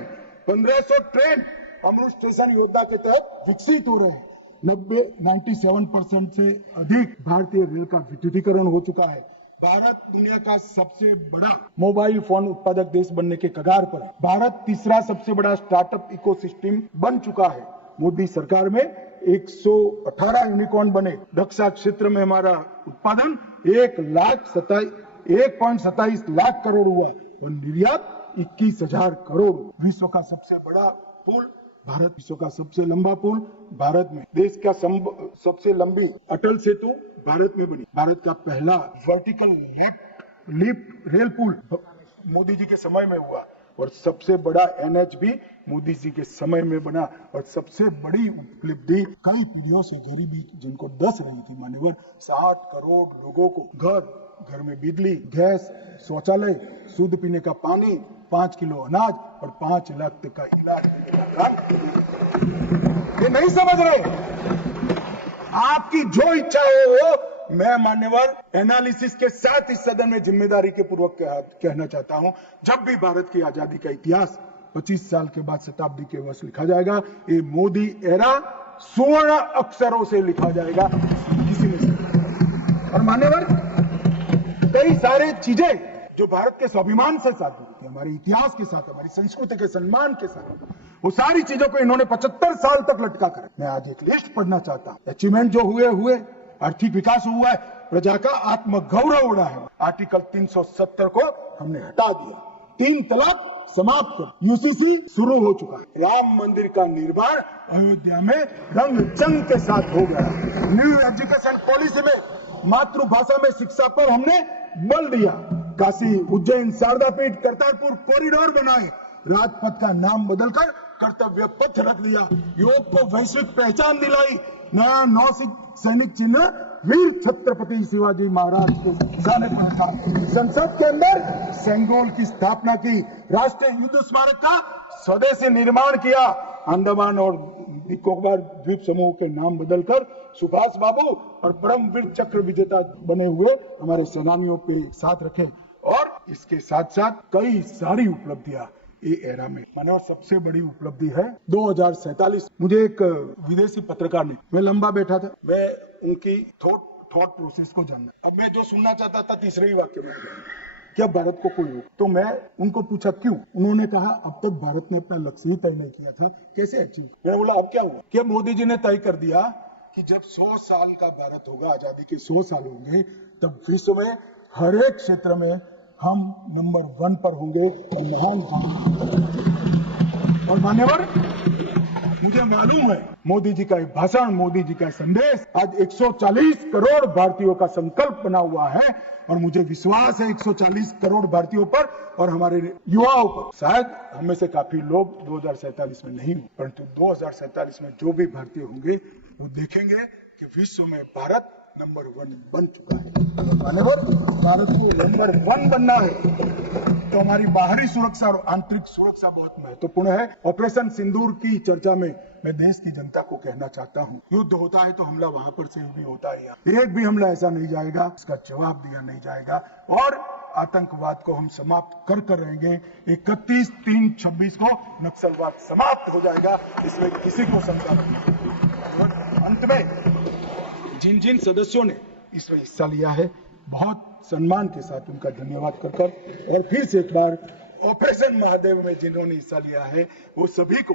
1500 ट्रेन अमृत स्टेशन योजना के तहत विकसित हो रहे हैं। 97% से अधिक भारतीय रेल का विद्युतीकरण हो चुका है। भारत दुनिया का सबसे बड़ा मोबाइल फोन उत्पादक देश बनने के कगार पर है। भारत तीसरा सबसे बड़ा स्टार्टअप इकोसिस्टम बन चुका है। मोदी सरकार में 118 यूनिकॉर्न बने। रक्षा क्षेत्र में हमारा उत्पादन 1.27 लाख करोड़ हुआ और निर्यात 21,000 करोड़। विश्व का सबसे बड़ा पुल भारत, विश्व का सबसे लंबा पुल भारत में, देश का सबसे लंबी अटल सेतु भारत में बनी। भारत का पहला वर्टिकल लिफ्ट रेल पुल मोदी जी के समय में हुआ और सबसे बड़ा NH भी मोदी जी के समय में बना। और सबसे बड़ी उपलब्धि कई पीढ़ियों से गरीबी जिनको डस रही थी मान्यवर, 60 करोड़ लोगों को घर में बिजली, गैस, शौचालय, शुद्ध पीने का पानी, 5 किलो अनाज और 5 लाख तक का इलाज का काम। ये नहीं समझ रहे। आपकी जो इच्छा हो, मैं मान्यवर एनालिसिस के साथ इस सदन में जिम्मेदारी के पूर्वक कहना चाहता हूं, जब भी भारत की आजादी का इतिहास 25 साल के बाद शताब्दी के वर्ष लिखा जाएगा, ये मोदी एरा स्वर्ण अक्षरों से लिखा जाएगा। किसी ने और मान्यवर कई सारे चीजें जो भारत के स्वाभिमान से साथ जुड़ी थी, हमारे इतिहास के साथ, हमारी संस्कृति के सम्मान के साथ, वो सारी चीजों को इन्होंने 75 साल तक लटका कर। मैं आज एक लिस्ट पढ़ना चाहता हूं। अचीवमेंट जो हुए, आर्थिक विकास हुआ है, प्रजा का आत्मगौरव उड़ा है। आर्टिकल 370 को हमने हटा दिया। 3 तलाक समाप्त कर, UCC शुरू हो चुका है। राम मंदिर का निर्माण अयोध्या में रंग चंग के साथ हो गया। न्यू एजुकेशन पॉलिसी में मातृभाषा में शिक्षा पर हमने बल दिया। काशी, उज्जैन, शारदा पीठ, करतारपुर कॉरिडोर बनाए। राजपथ का नाम बदलकर कर्तव्य पथ रख दिया। योग को वैश्विक पहचान दिलाई। नया सैनिक चिन्ह वीर छत्रपति शिवाजी महाराज को जाने पर रखा। संसद के अंदर सेंगोल की स्थापना की। राष्ट्रीय युद्ध स्मारक का स्वदेशी निर्माण किया। अंडमान और निकोबार द्वीप समूह के नाम बदलकर सुभाष बाबू और परमवीर चक्र विजेता बने हुए हमारे सेनानियों पे साथ रखे। और इसके साथ साथ कई सारी उपलब्धियां ये एरा में। मानव सबसे बड़ी उपलब्धि है 2047। मुझे एक विदेशी पत्रकार ने, मैं लंबा बैठा था, मैं उनकी थॉट प्रोसेस को जानना। अब मैं जो सुनना चाहता था तीसरे ही वाक्य में, क्या भारत को कोई हो? तो मैं उनको पूछा क्यों? उन्होंने कहा अब तक भारत ने अपना लक्ष्य ही तय नहीं किया था, कैसे अचीव? मैंने बोला अब क्या हुआ? क्या मोदी जी ने तय कर दिया कि जब 100 साल का भारत होगा, आजादी के 100 साल होंगे, तब विश्व में हर एक क्षेत्र में हम नंबर 1 पर होंगे और महान और मान्यवर मुझे मालूम है मोदी जी का भाषण, मोदी जी का संदेश आज 140 करोड़ भारतीयों का संकल्प बना हुआ है और मुझे विश्वास है 140 करोड़ भारतीयों पर और हमारे युवाओं पर। शायद हमें से काफी लोग 2047 में नहीं, परंतु 2047 में जो भी भारतीय होंगे वो देखेंगे कि विश्व में भारत नंबर 1 बन चुका है। मान्यवर भारत को नंबर 1 बनना है तो हमारी बाहरी सुरक्षा और आंतरिक सुरक्षा बहुत महत्वपूर्ण है। ऑपरेशन सिंदूर की चर्चा में मैं देश की जनता को कहना चाहता हूं, युद्ध होता है तो हमला वहां पर से भी होता है। एक भी हमला ऐसा नहीं जाएगा, इसका जवाब दिया नहीं जाएगा और आतंकवाद को हम समाप्त कर रहेंगे। 31/3/26 को नक्सलवाद समाप्त हो जाएगा, इसमें किसी को शंका नहीं। अंत में जिन सदस्यों ने इसमें हिस्सा लिया है, बहुत सम्मान के साथ उनका धन्यवाद कर और फिर से एक बार ऑपरेशन महादेव में जिन्होंने हिस्सा लिया है वो सभी को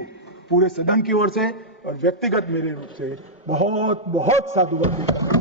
पूरे सदन की ओर से और व्यक्तिगत मेरे रूप से बहुत बहुत साधुवाद देता हूं।